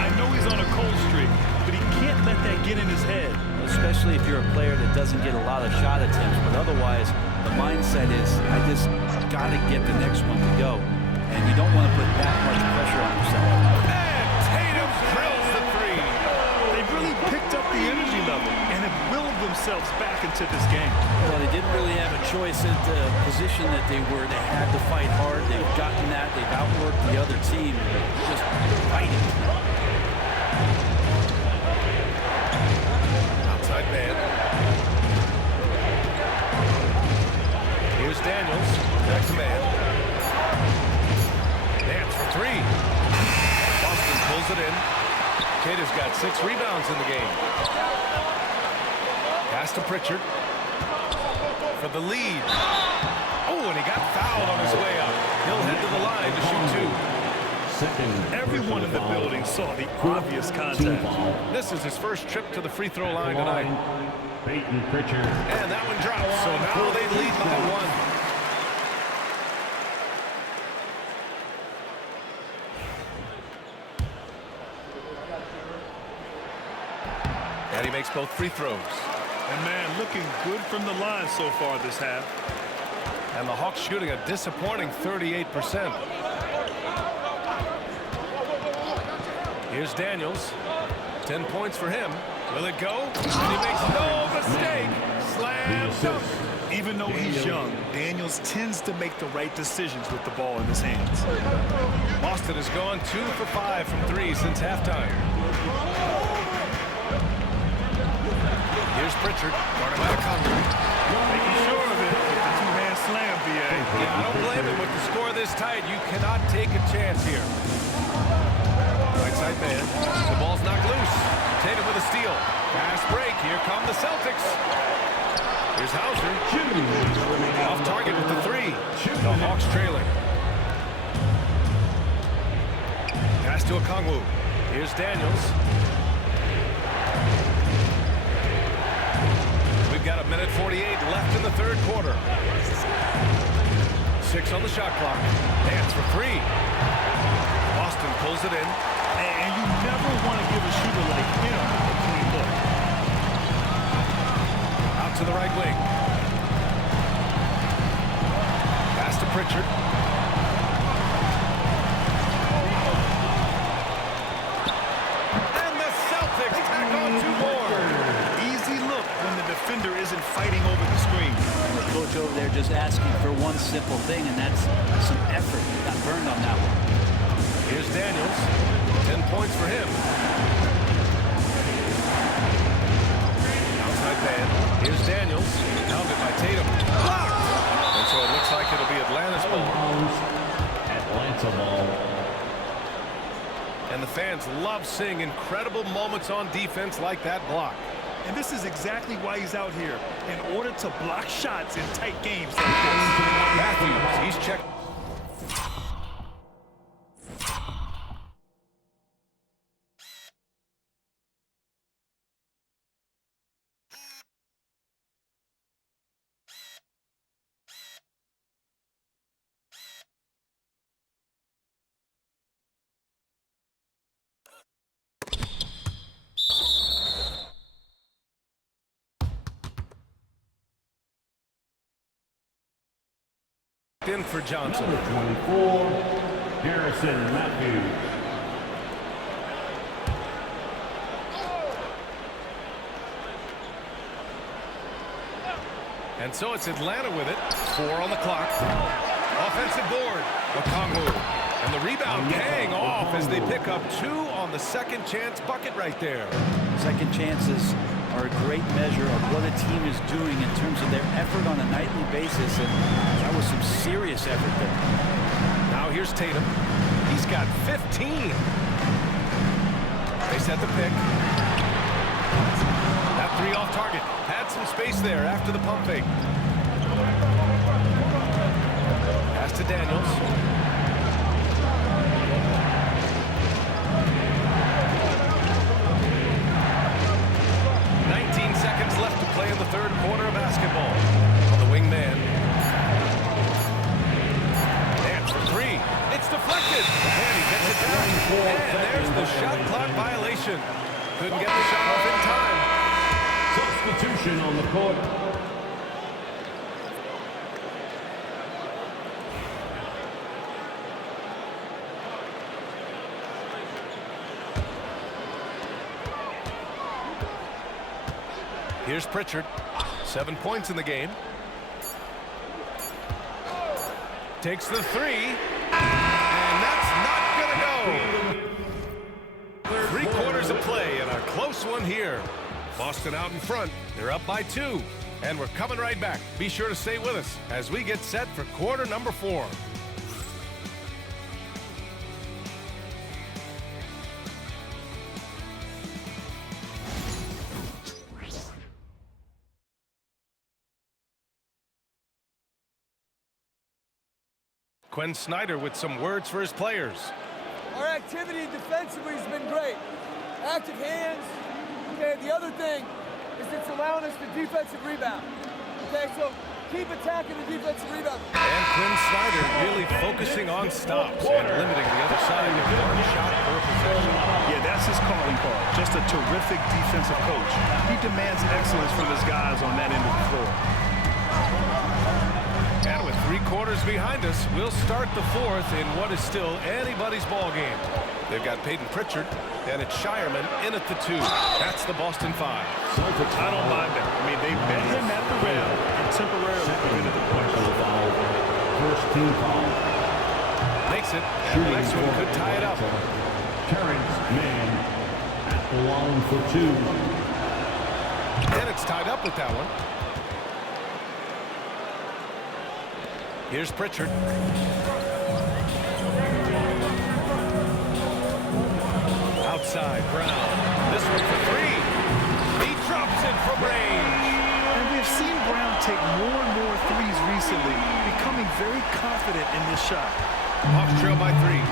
I know he's on a cold streak, but he can't let that get in his head. Especially if you're a player that doesn't get a lot of shot attempts, but otherwise the mindset is I just got to get the next one to go, and you don't want to put that much pressure on yourself. And Tatum drills the 3. They've really picked up the energy level and have willed themselves back into this game. Well, they didn't really have a choice at the position that they were. They had to fight hard. They've gotten that. They've outworked the other team. They're just fighting. Outside Mann. Here's Daniels. Back to Mann. Nance for 3. Boston pulls it in. Kata's got 6 rebounds in the game. Pass to Pritchard. For the lead. Oh, and he got fouled on his way out. He'll head to the line to shoot 2. Everyone in the building saw the obvious contact. This is his first trip to the free throw line tonight. Peyton Pritchard. And that one drops, so now they lead by 1. And he makes both free throws. And man, looking good from the line so far this half. And the Hawks shooting a disappointing 38%. Here's Daniels. 10 points for him. Will it go? And he makes no mistake. Slam dunk. Even though he's young, Daniels tends to make the right decisions with the ball in his hands. Boston has gone 2 for 5 from 3 since halftime. Here's Pritchard, guarded by Conley. Making sure of it with the two-hand slam, B.A. Yeah, I don't blame him with the score this tight. You cannot take a chance here. Right side man. The ball's knocked loose. Tatum with a steal. Fast break. Here come the Celtics. Here's Hauser. Off target with the 3. The Hawks trailing. Pass to Okongwu. Here's Daniels. We've got a minute 48 left in the third quarter. 6 on the shot clock. Dance for 3. Boston pulls it in. And you never want to give a shooter like him a clean look. Out to the right wing. Pass to Pritchard. And the Celtics tack on 2 more. Easy look when the defender isn't fighting over the screen. The coach over there just asking for one simple thing, and that's some effort. He got burned on that one. Here's Daniels. 10 points for him. Outside man. Here's Daniels. Pounded by Tatum. Blocked! And so it looks like it'll be Atlanta's ball. Atlanta ball. And the fans love seeing incredible moments on defense like that block. And this is exactly why he's out here, in order to block shots in tight games like this. Matthews, he's checked. In for Johnson. Number 24, Harrison Matthews. And so it's Atlanta with it. 4 on the clock. Offensive board. Okongwu. And the rebound paying off as they pick up 2 on the second chance bucket right there. Second chances are a great measure of what a team is doing in terms of their effort on a nightly basis, and that was some serious effort there. Now here's Tatum. He's got 15. They set the pick. That 3 off target. Had some space there after the pump fake. Pass to Daniels. 19 seconds left to play in the third quarter of basketball. On the wing man. And for 3. It's deflected. And he gets it back. And there's the shot clock violation. Couldn't get the shot off in time. Substitution on the court. Here's Pritchard. 7 points in the game. Takes the 3. And that's not going to go. 3 quarters of play and a close one here. Boston out in front. They're up by 2. And we're coming right back. Be sure to stay with us as we get set for quarter number 4. Quinn Snyder with some words for his players. Our activity defensively has been great. Active hands. Okay, the other thing is it's allowing us the defensive rebound. Okay, so keep attacking the defensive rebound. And Quinn Snyder really focusing on stops and limiting the other side to 1 shot per possession. Yeah, that's his calling card. Just a terrific defensive coach. He demands excellence from his guys on that end of the floor. And with 3 quarters behind us, we'll start the 4th in what is still anybody's ball game. They've got Peyton Pritchard, and it's Shireman in at the 2. That's the Boston 5. I don't mind that. I mean, they met him at the rim and temporarily prevented the question. First team foul. Makes it, and the next one could tie it up. Terrence Mann at the line for 2. And it's tied up with that one. Here's Pritchard. Outside, Brown. This one for 3. He drops it from range. And we've seen Brown take more and more threes recently, becoming very confident in this shot. Hawks trail by 3.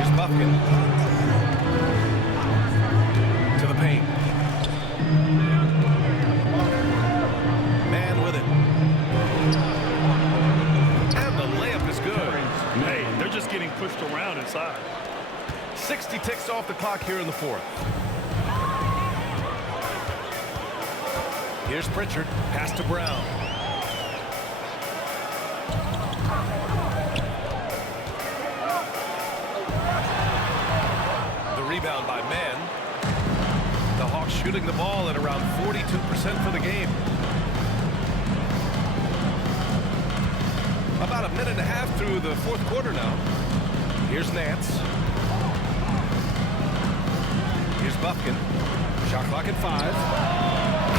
Here's Buffkin. To the paint. Man with it. And the layup is good. Hey, they're just getting pushed around inside. 60 ticks off the clock here in the 4th. Here's Pritchard. Pass to Brown. The rebound by Mann. The Hawks shooting the ball at around 42% for the game. About a minute and a half through the 4th quarter now. Here's Nance. Here's Buffkin. Shot clock at 5.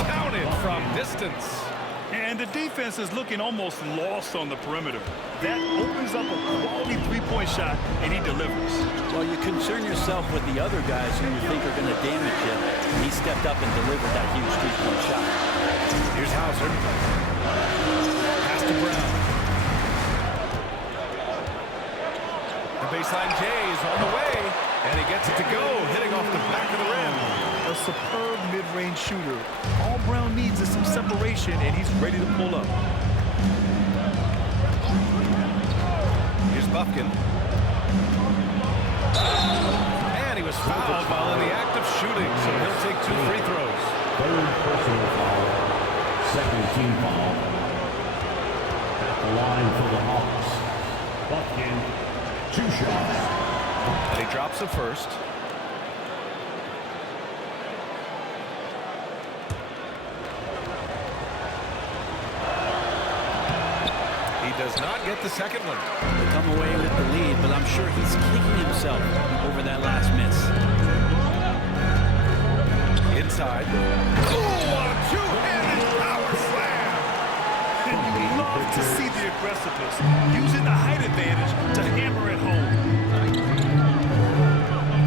Counted from distance. And the defense is looking almost lost on the perimeter. That opens up a quality three-point shot, and he delivers. Well, you concern yourself with the other guys who you think are going to damage you. He stepped up and delivered that huge three-point shot. Here's Hauser. Pass to Brown. The baseline J is on the way, and he gets it to go, hitting off the back of the rim. A superb mid-range shooter. All Brown needs is some separation, and he's ready to pull up. Here's Buffkin. And he was fouled while in the act of shooting, so he'll take 2 free throws. 3rd personal foul. 2nd team foul. At the line for the Hawks. Buffkin, 2 shots. And he drops the first. Does not get the second one. They come away with the lead, but I'm sure he's kicking himself over that last miss. Inside. Oh, a 2-handed power slam! And you love to see the aggressiveness, using the height advantage to hammer it home.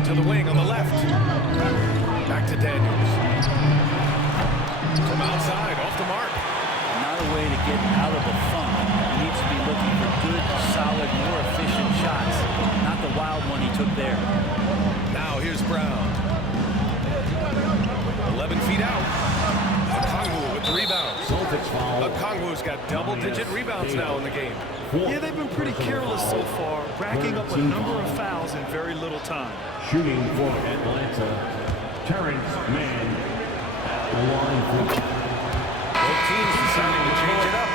To the wing on the left. Back to Daniels. From outside, off the mark. Not a way to get out of a funk. Needs to be looking for good, solid, more efficient shots. Not the wild one he took there. Now here's Brown. 11 feet out. Okongwu with the rebounds. Okongwu's got double-digit rebounds now in the game. Yeah, they've been pretty careless so far, racking up a number of fouls in very little time. Shooting for Atlanta, Terrence Mann at the line for... Both teams deciding to change it up.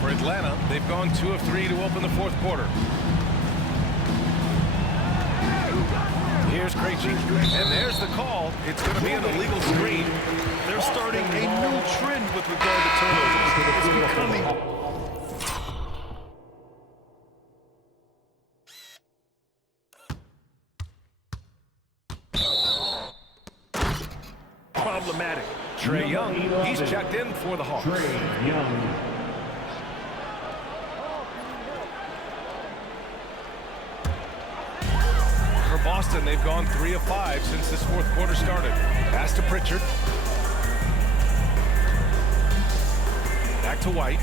For Atlanta, they've gone 2 of 3 to open the 4th quarter. Here's Krejci, and there's the call. It's going to be an illegal screen. They're starting a new trend with regard to turnovers. It's becoming... problematic. Trae Young, he's checked in for the Hawks. Trae Young. For Boston, they've gone 3 of 5 since this 4th quarter started. Pass to Pritchard. Back to White.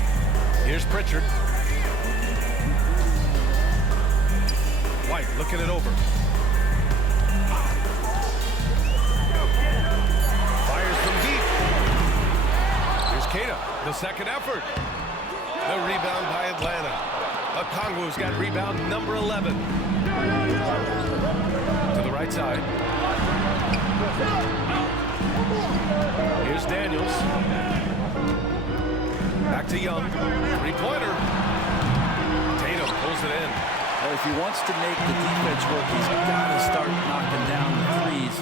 Here's Pritchard. White looking it over. Fires from deep. Here's Queta, the second effort. The rebound by Atlanta. A Okongwu's got rebound number 11. To the right side. Here's Daniels. Back to Young. Three-pointer. Tatum pulls it in. Well, if he wants to make the defense work, he's got to start knocking down the threes.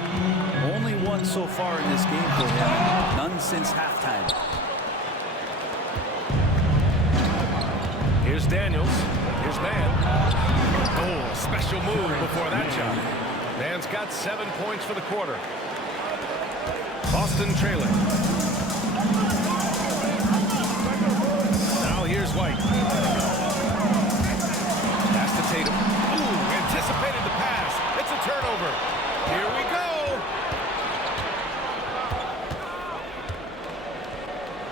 Only one so far in this game for him. None since halftime. Here's Daniels. Here's Mann. Oh, special move before that shot. Mann's got 7 points for the quarter. Boston trailing. Now here's White. Pass to Tatum. Ooh, anticipated the pass. It's a turnover. Here we go.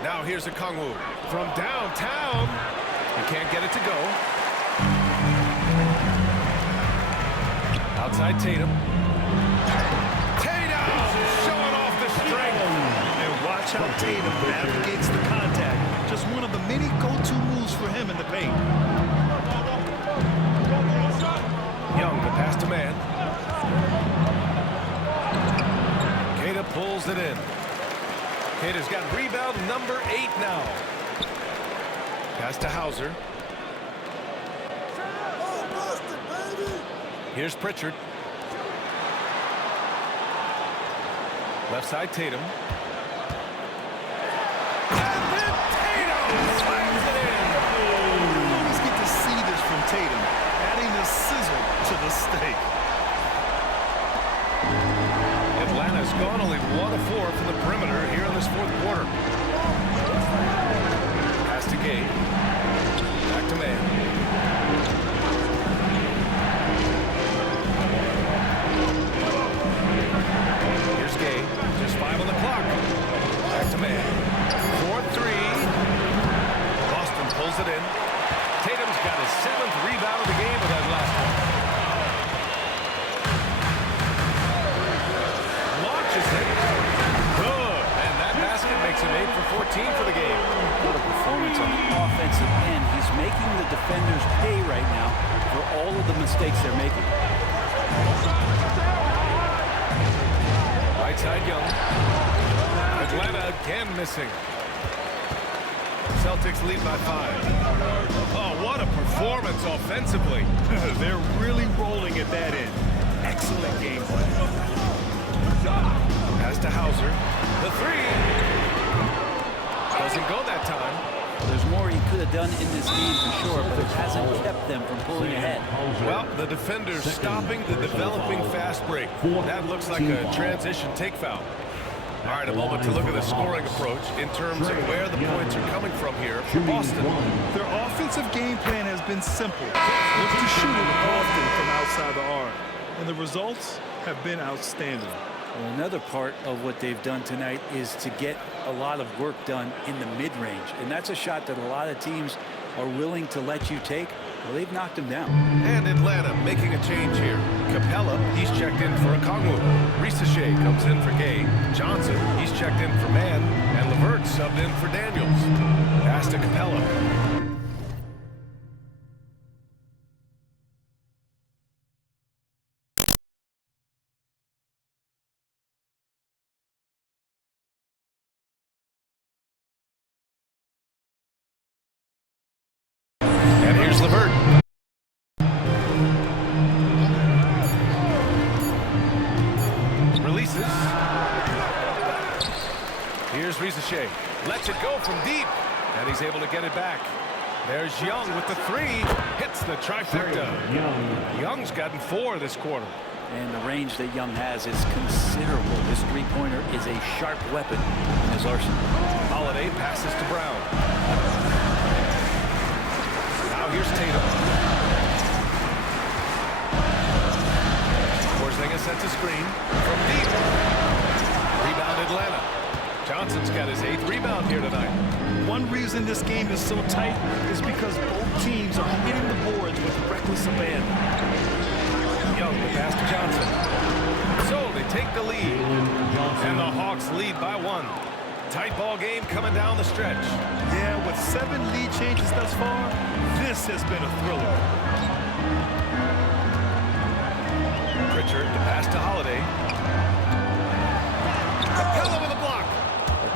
Now here's Okongwu from downtown. He can't get it to go. Outside Tatum. Tatum showing off the strength. And watch how Tatum navigates the contact. Just one of the many go-to moves for him in the paint. Young, the pass to Mann. Queta pulls it in. Queta's got rebound number 8 now. Pass to Hauser. Here's Pritchard. Left side Tatum. And then Tatum slams it in. You always get to see this from Tatum, adding the sizzle to the steak. Atlanta's gone only 1 of 4 from the perimeter here in this fourth quarter. Pass to Gay. Back to Mann. Here's Gay. Just 5 on the clock. Back to Mann. 4-3. Boston pulls it in. Tatum's got his 7th rebound of the game with that last one. Launches it. Good. And that basket makes him 8 for 14 for the game. What a performance on the offensive end. He's making the defenders pay right now for all of the mistakes they're making. Right side Young. Atlanta again missing. Celtics lead by 5. Oh, what a performance offensively. They're really rolling at that end. Excellent game plan. Pass to Hauser. The 3. Doesn't go that time. There's more he could have done in this game for sure, but it hasn't kept them from pulling ahead. Well, the defender's stopping the developing fast break. That looks like a transition take foul. All right, a moment to look at the scoring approach in terms of where the points are coming from here for Boston. Their offensive game plan has been simple. Look to shoot it often from outside the arc. And the results have been outstanding. Well, another part of what they've done tonight is to get a lot of work done in the mid-range. And that's a shot that a lot of teams are willing to let you take. Well, they've knocked him down. And Atlanta making a change here. Capella, he's checked in for Okongwu. Risache comes in for Gay. Johnson, he's checked in for Mann. And LeVert subbed in for Daniels. Pass to Capella. And here's LeVert. Releases. Here's Risache. Lets it go from deep. And he's able to get it back. There's Young with the 3. Hits the trifecta. Young's gotten 4 this quarter. And the range that Young has is considerable. This three-pointer is a sharp weapon in his arsenal. Holiday passes to Brown. Now here's Tatum. Porzingis sets a screen from deep. Rebound Atlanta. Johnson's got his 8th rebound here tonight. One reason this game is so tight is because both teams are hitting the boards with reckless abandon. Young, the pass to Johnson. So they take the lead. And the Hawks lead by 1. Tight ball game coming down the stretch. Yeah, with 7 lead changes thus far, this has been a thriller. Pritchard, the pass to Holiday. Capella with a block.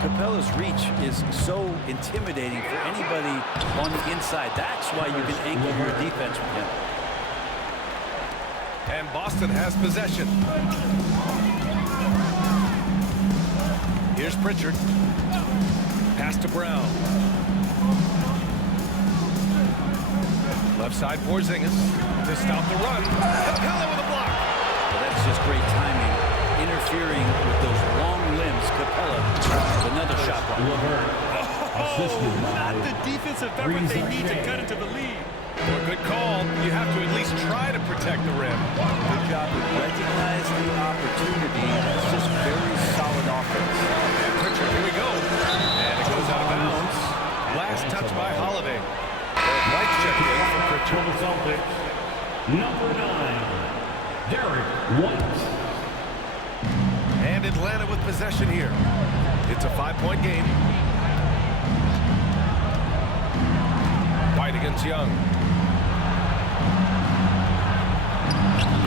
Capella's reach is so intimidating for anybody on the inside. That's why you can anchor your defense with him. And Boston has possession. Here's Pritchard. Pass to Brown. Left side, Porzingis to stop the run. Capella with a block. Well, that's just great timing. Interfering with those long limbs. Capella with another shot block. Not the defensive effort they need to cut into the lead. For a good call, you have to at least try to protect the rim. Good job to recognize the opportunity. It's just very solid offense. And Pritchard, here we go. And it goes out of bounds. Last touch by Holiday. White check in for Pritchard. Celtics, number 9, Derek White. And Atlanta with possession here. It's a 5-point game. White against Young.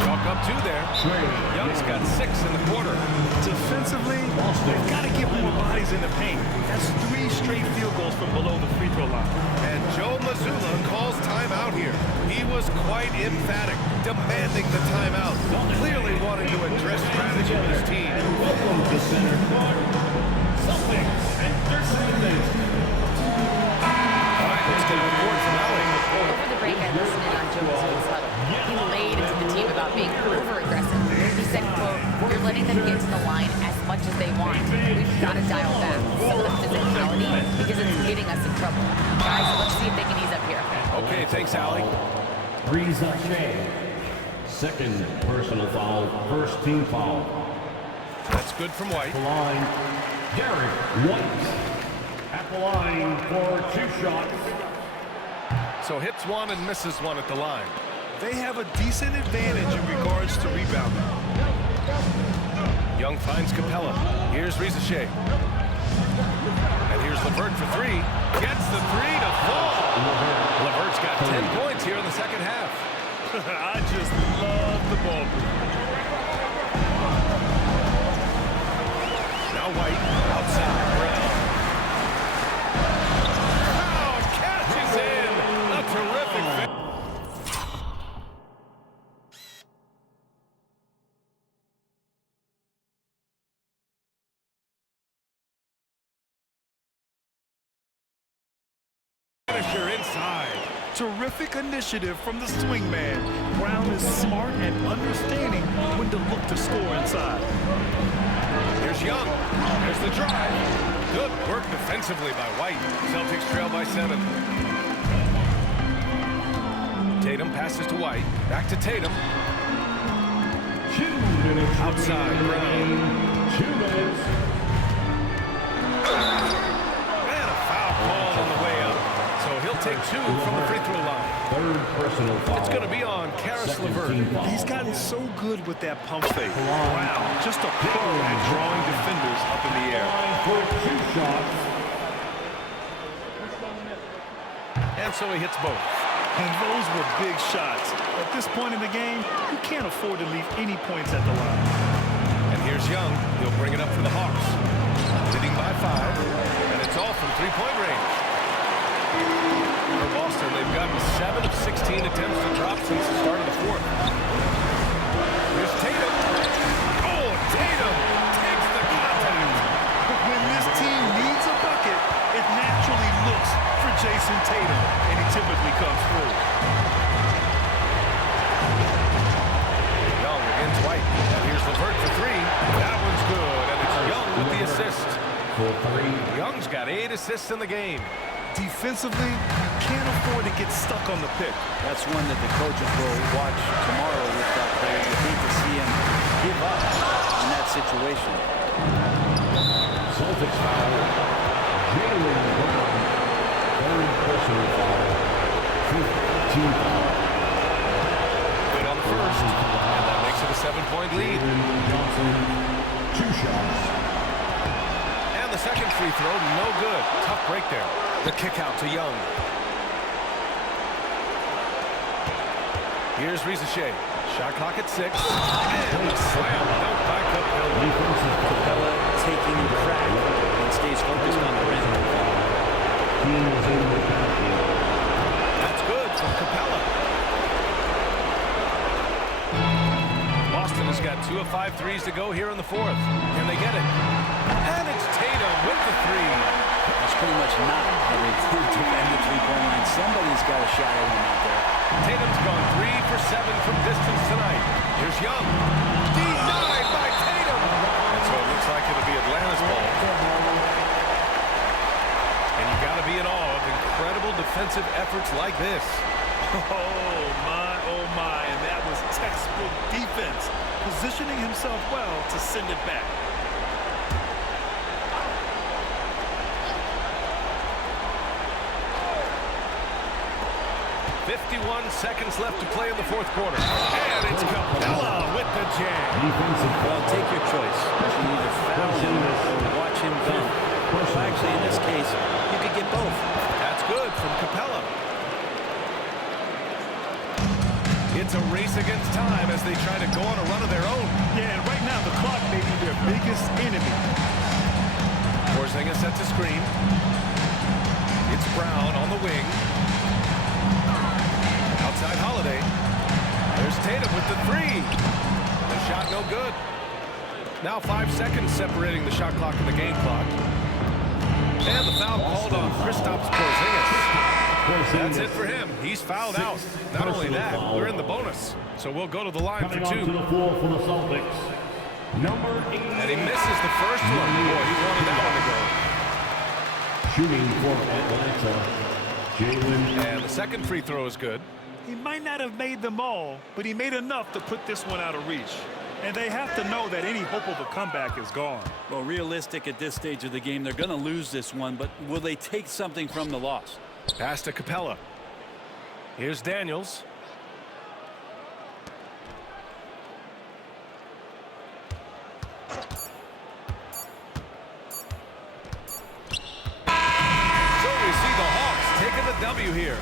Chalk up 2 there. Young's got 6 in the quarter. Defensively, they've got to get more bodies in the paint. That's 3 straight field goals from below the free throw line. And Joe Mazzulla calls timeout here. He was quite emphatic, demanding the timeout, clearly wanting to address strategy with his team. Welcome to Center Court, Celtics and 13 minutes. All right, let's get a report from Allie. Over the break, I listened in on Joe Mazzulla's huddle. He laid into the team about being over-aggressive. He said, quote, "You're letting them get to the line as much as they want. We've got to dial back some of the physicality because it's getting us in trouble. Guys, let's see if they can ease up here." Okay, thanks, Allie. Reza Shea, second personal foul, first team foul. That's good from White. Line, Derek White. At the line for 2 shots. So hits 1 and misses 1 at the line. They have a decent advantage in regards to rebounding. Young finds Capella. Here's Reza Shea. And here's LeVert for 3. Gets the 3 to fall. LeVert's got 10 points here in the second half. I just love the ball. Now White outside Brown. Oh, catches in. A terrific finish. Finisher inside. Terrific initiative from the swingman. Brown is smart and understanding when to look to score inside. Here's Young. There's the drive. Good work defensively by White. Celtics trail by 7. Tatum passes to White. Back to Tatum. 2 minutes. Outside Brown. 2 minutes. And a foul call on the way up. So he'll take 2 from the free throw line. Third personal foul. It's going to be on Karis LeVert. He's gotten so good with that pump fake. Wow, just a pro at drawing defenders up in the air. For 2 shots. And so he hits both. And those were big shots. At this point in the game, you can't afford to leave any points at the line. And here's Young. He'll bring it up for the Hawks. Leading by 5. And it's all from 3-point range. For Boston, they've gotten 7 of 16 attempts to drop since the start of the 4th. Here's Tatum. Oh, Tatum takes the contact. When this team needs a bucket, it naturally looks for Jason Tatum, and he typically comes through. Young against White. And here's LeVert for 3. That one's good, and it's Young with the assist. For 3. Young's got 8 assists in the game. Defensively, you can't afford to get stuck on the pick. That's one that the coaches will watch tomorrow with that player. You hate to see him give up in that situation. Celtics foul. Jaylen Brown. Third personal foul. 15 foul. Good on the first, and that makes it a 7-point lead. Johnson, 2 shots. And the second free throw, no good. Tough break there. The kick out to Young. Here's Risacher. Shot clock at 6. And a slam dunk by Capella. Capella taking the crack and stays focused on the rim. That's good from Capella. Boston has got 2 of 5 threes to go here in the 4th. Can they get it? And it's Tatum with the 3. That's pretty much not how they defend the three-point line. Somebody's got a shot at him out there. Tatum's gone 3 for 7 from distance tonight. Here's Young. Denied by Tatum. And so it looks like it'll be Atlanta's ball. And you got to be in awe of incredible defensive efforts like this. Oh my, and that was textbook defense, positioning himself well to send it back. 51 seconds left to play in the 4th quarter. And it's Capella with the jam. Well, take your choice. You can either foul him or watch him dunk. Well, actually, in this case, you could get both. That's good from Capella. It's a race against time as they try to go on a run of their own. Yeah, and right now the clock may be their biggest enemy. Porzingis sets a screen. It's Brown on the wing. Outside Holiday. There's Tatum with the 3. The shot no good. Now 5 seconds separating the shot clock and the game clock. And the foul called on Kristaps Porzingis. That's it for him. He's fouled out. Not only that, we're in the bonus. So we'll go to the line for 2. To the floor for the Celtics. Number 8. And he misses the first one. Boy, he wanted that one to go. Shooting for Atlanta, Jalen. And the second free throw is good. He might not have made them all, but he made enough to put this one out of reach. And they have to know that any hope of a comeback is gone. Well, realistic at this stage of the game, they're going to lose this one, but will they take something from the loss? Pass to Capella. Here's Daniels. W here.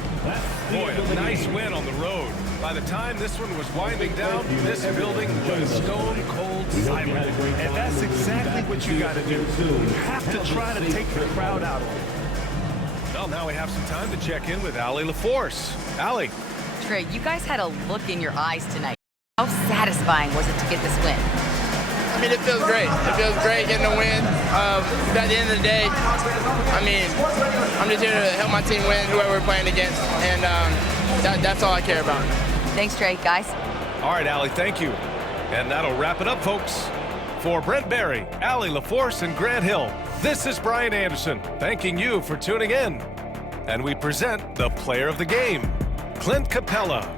Boy, a nice win on the road. By the time this one was winding down, this building was stone cold silent. And that's exactly what you got to do. You have to try to take the crowd out of it. Well, now we have some time to check in with Allie LaForce. Allie. Trey, you guys had a look in your eyes tonight. How satisfying was it to get this win? I mean, it feels great. It feels great getting a win. But at the end of the day, I mean, I'm just here to help my team win, whoever we're playing against, and that's all I care about. Thanks, Trey. Guys. All right, Allie, thank you. And that'll wrap it up, folks. For Brent Barry, Allie LaForce, and Grant Hill, this is Brian Anderson, thanking you for tuning in. And we present the player of the game, Clint Capella.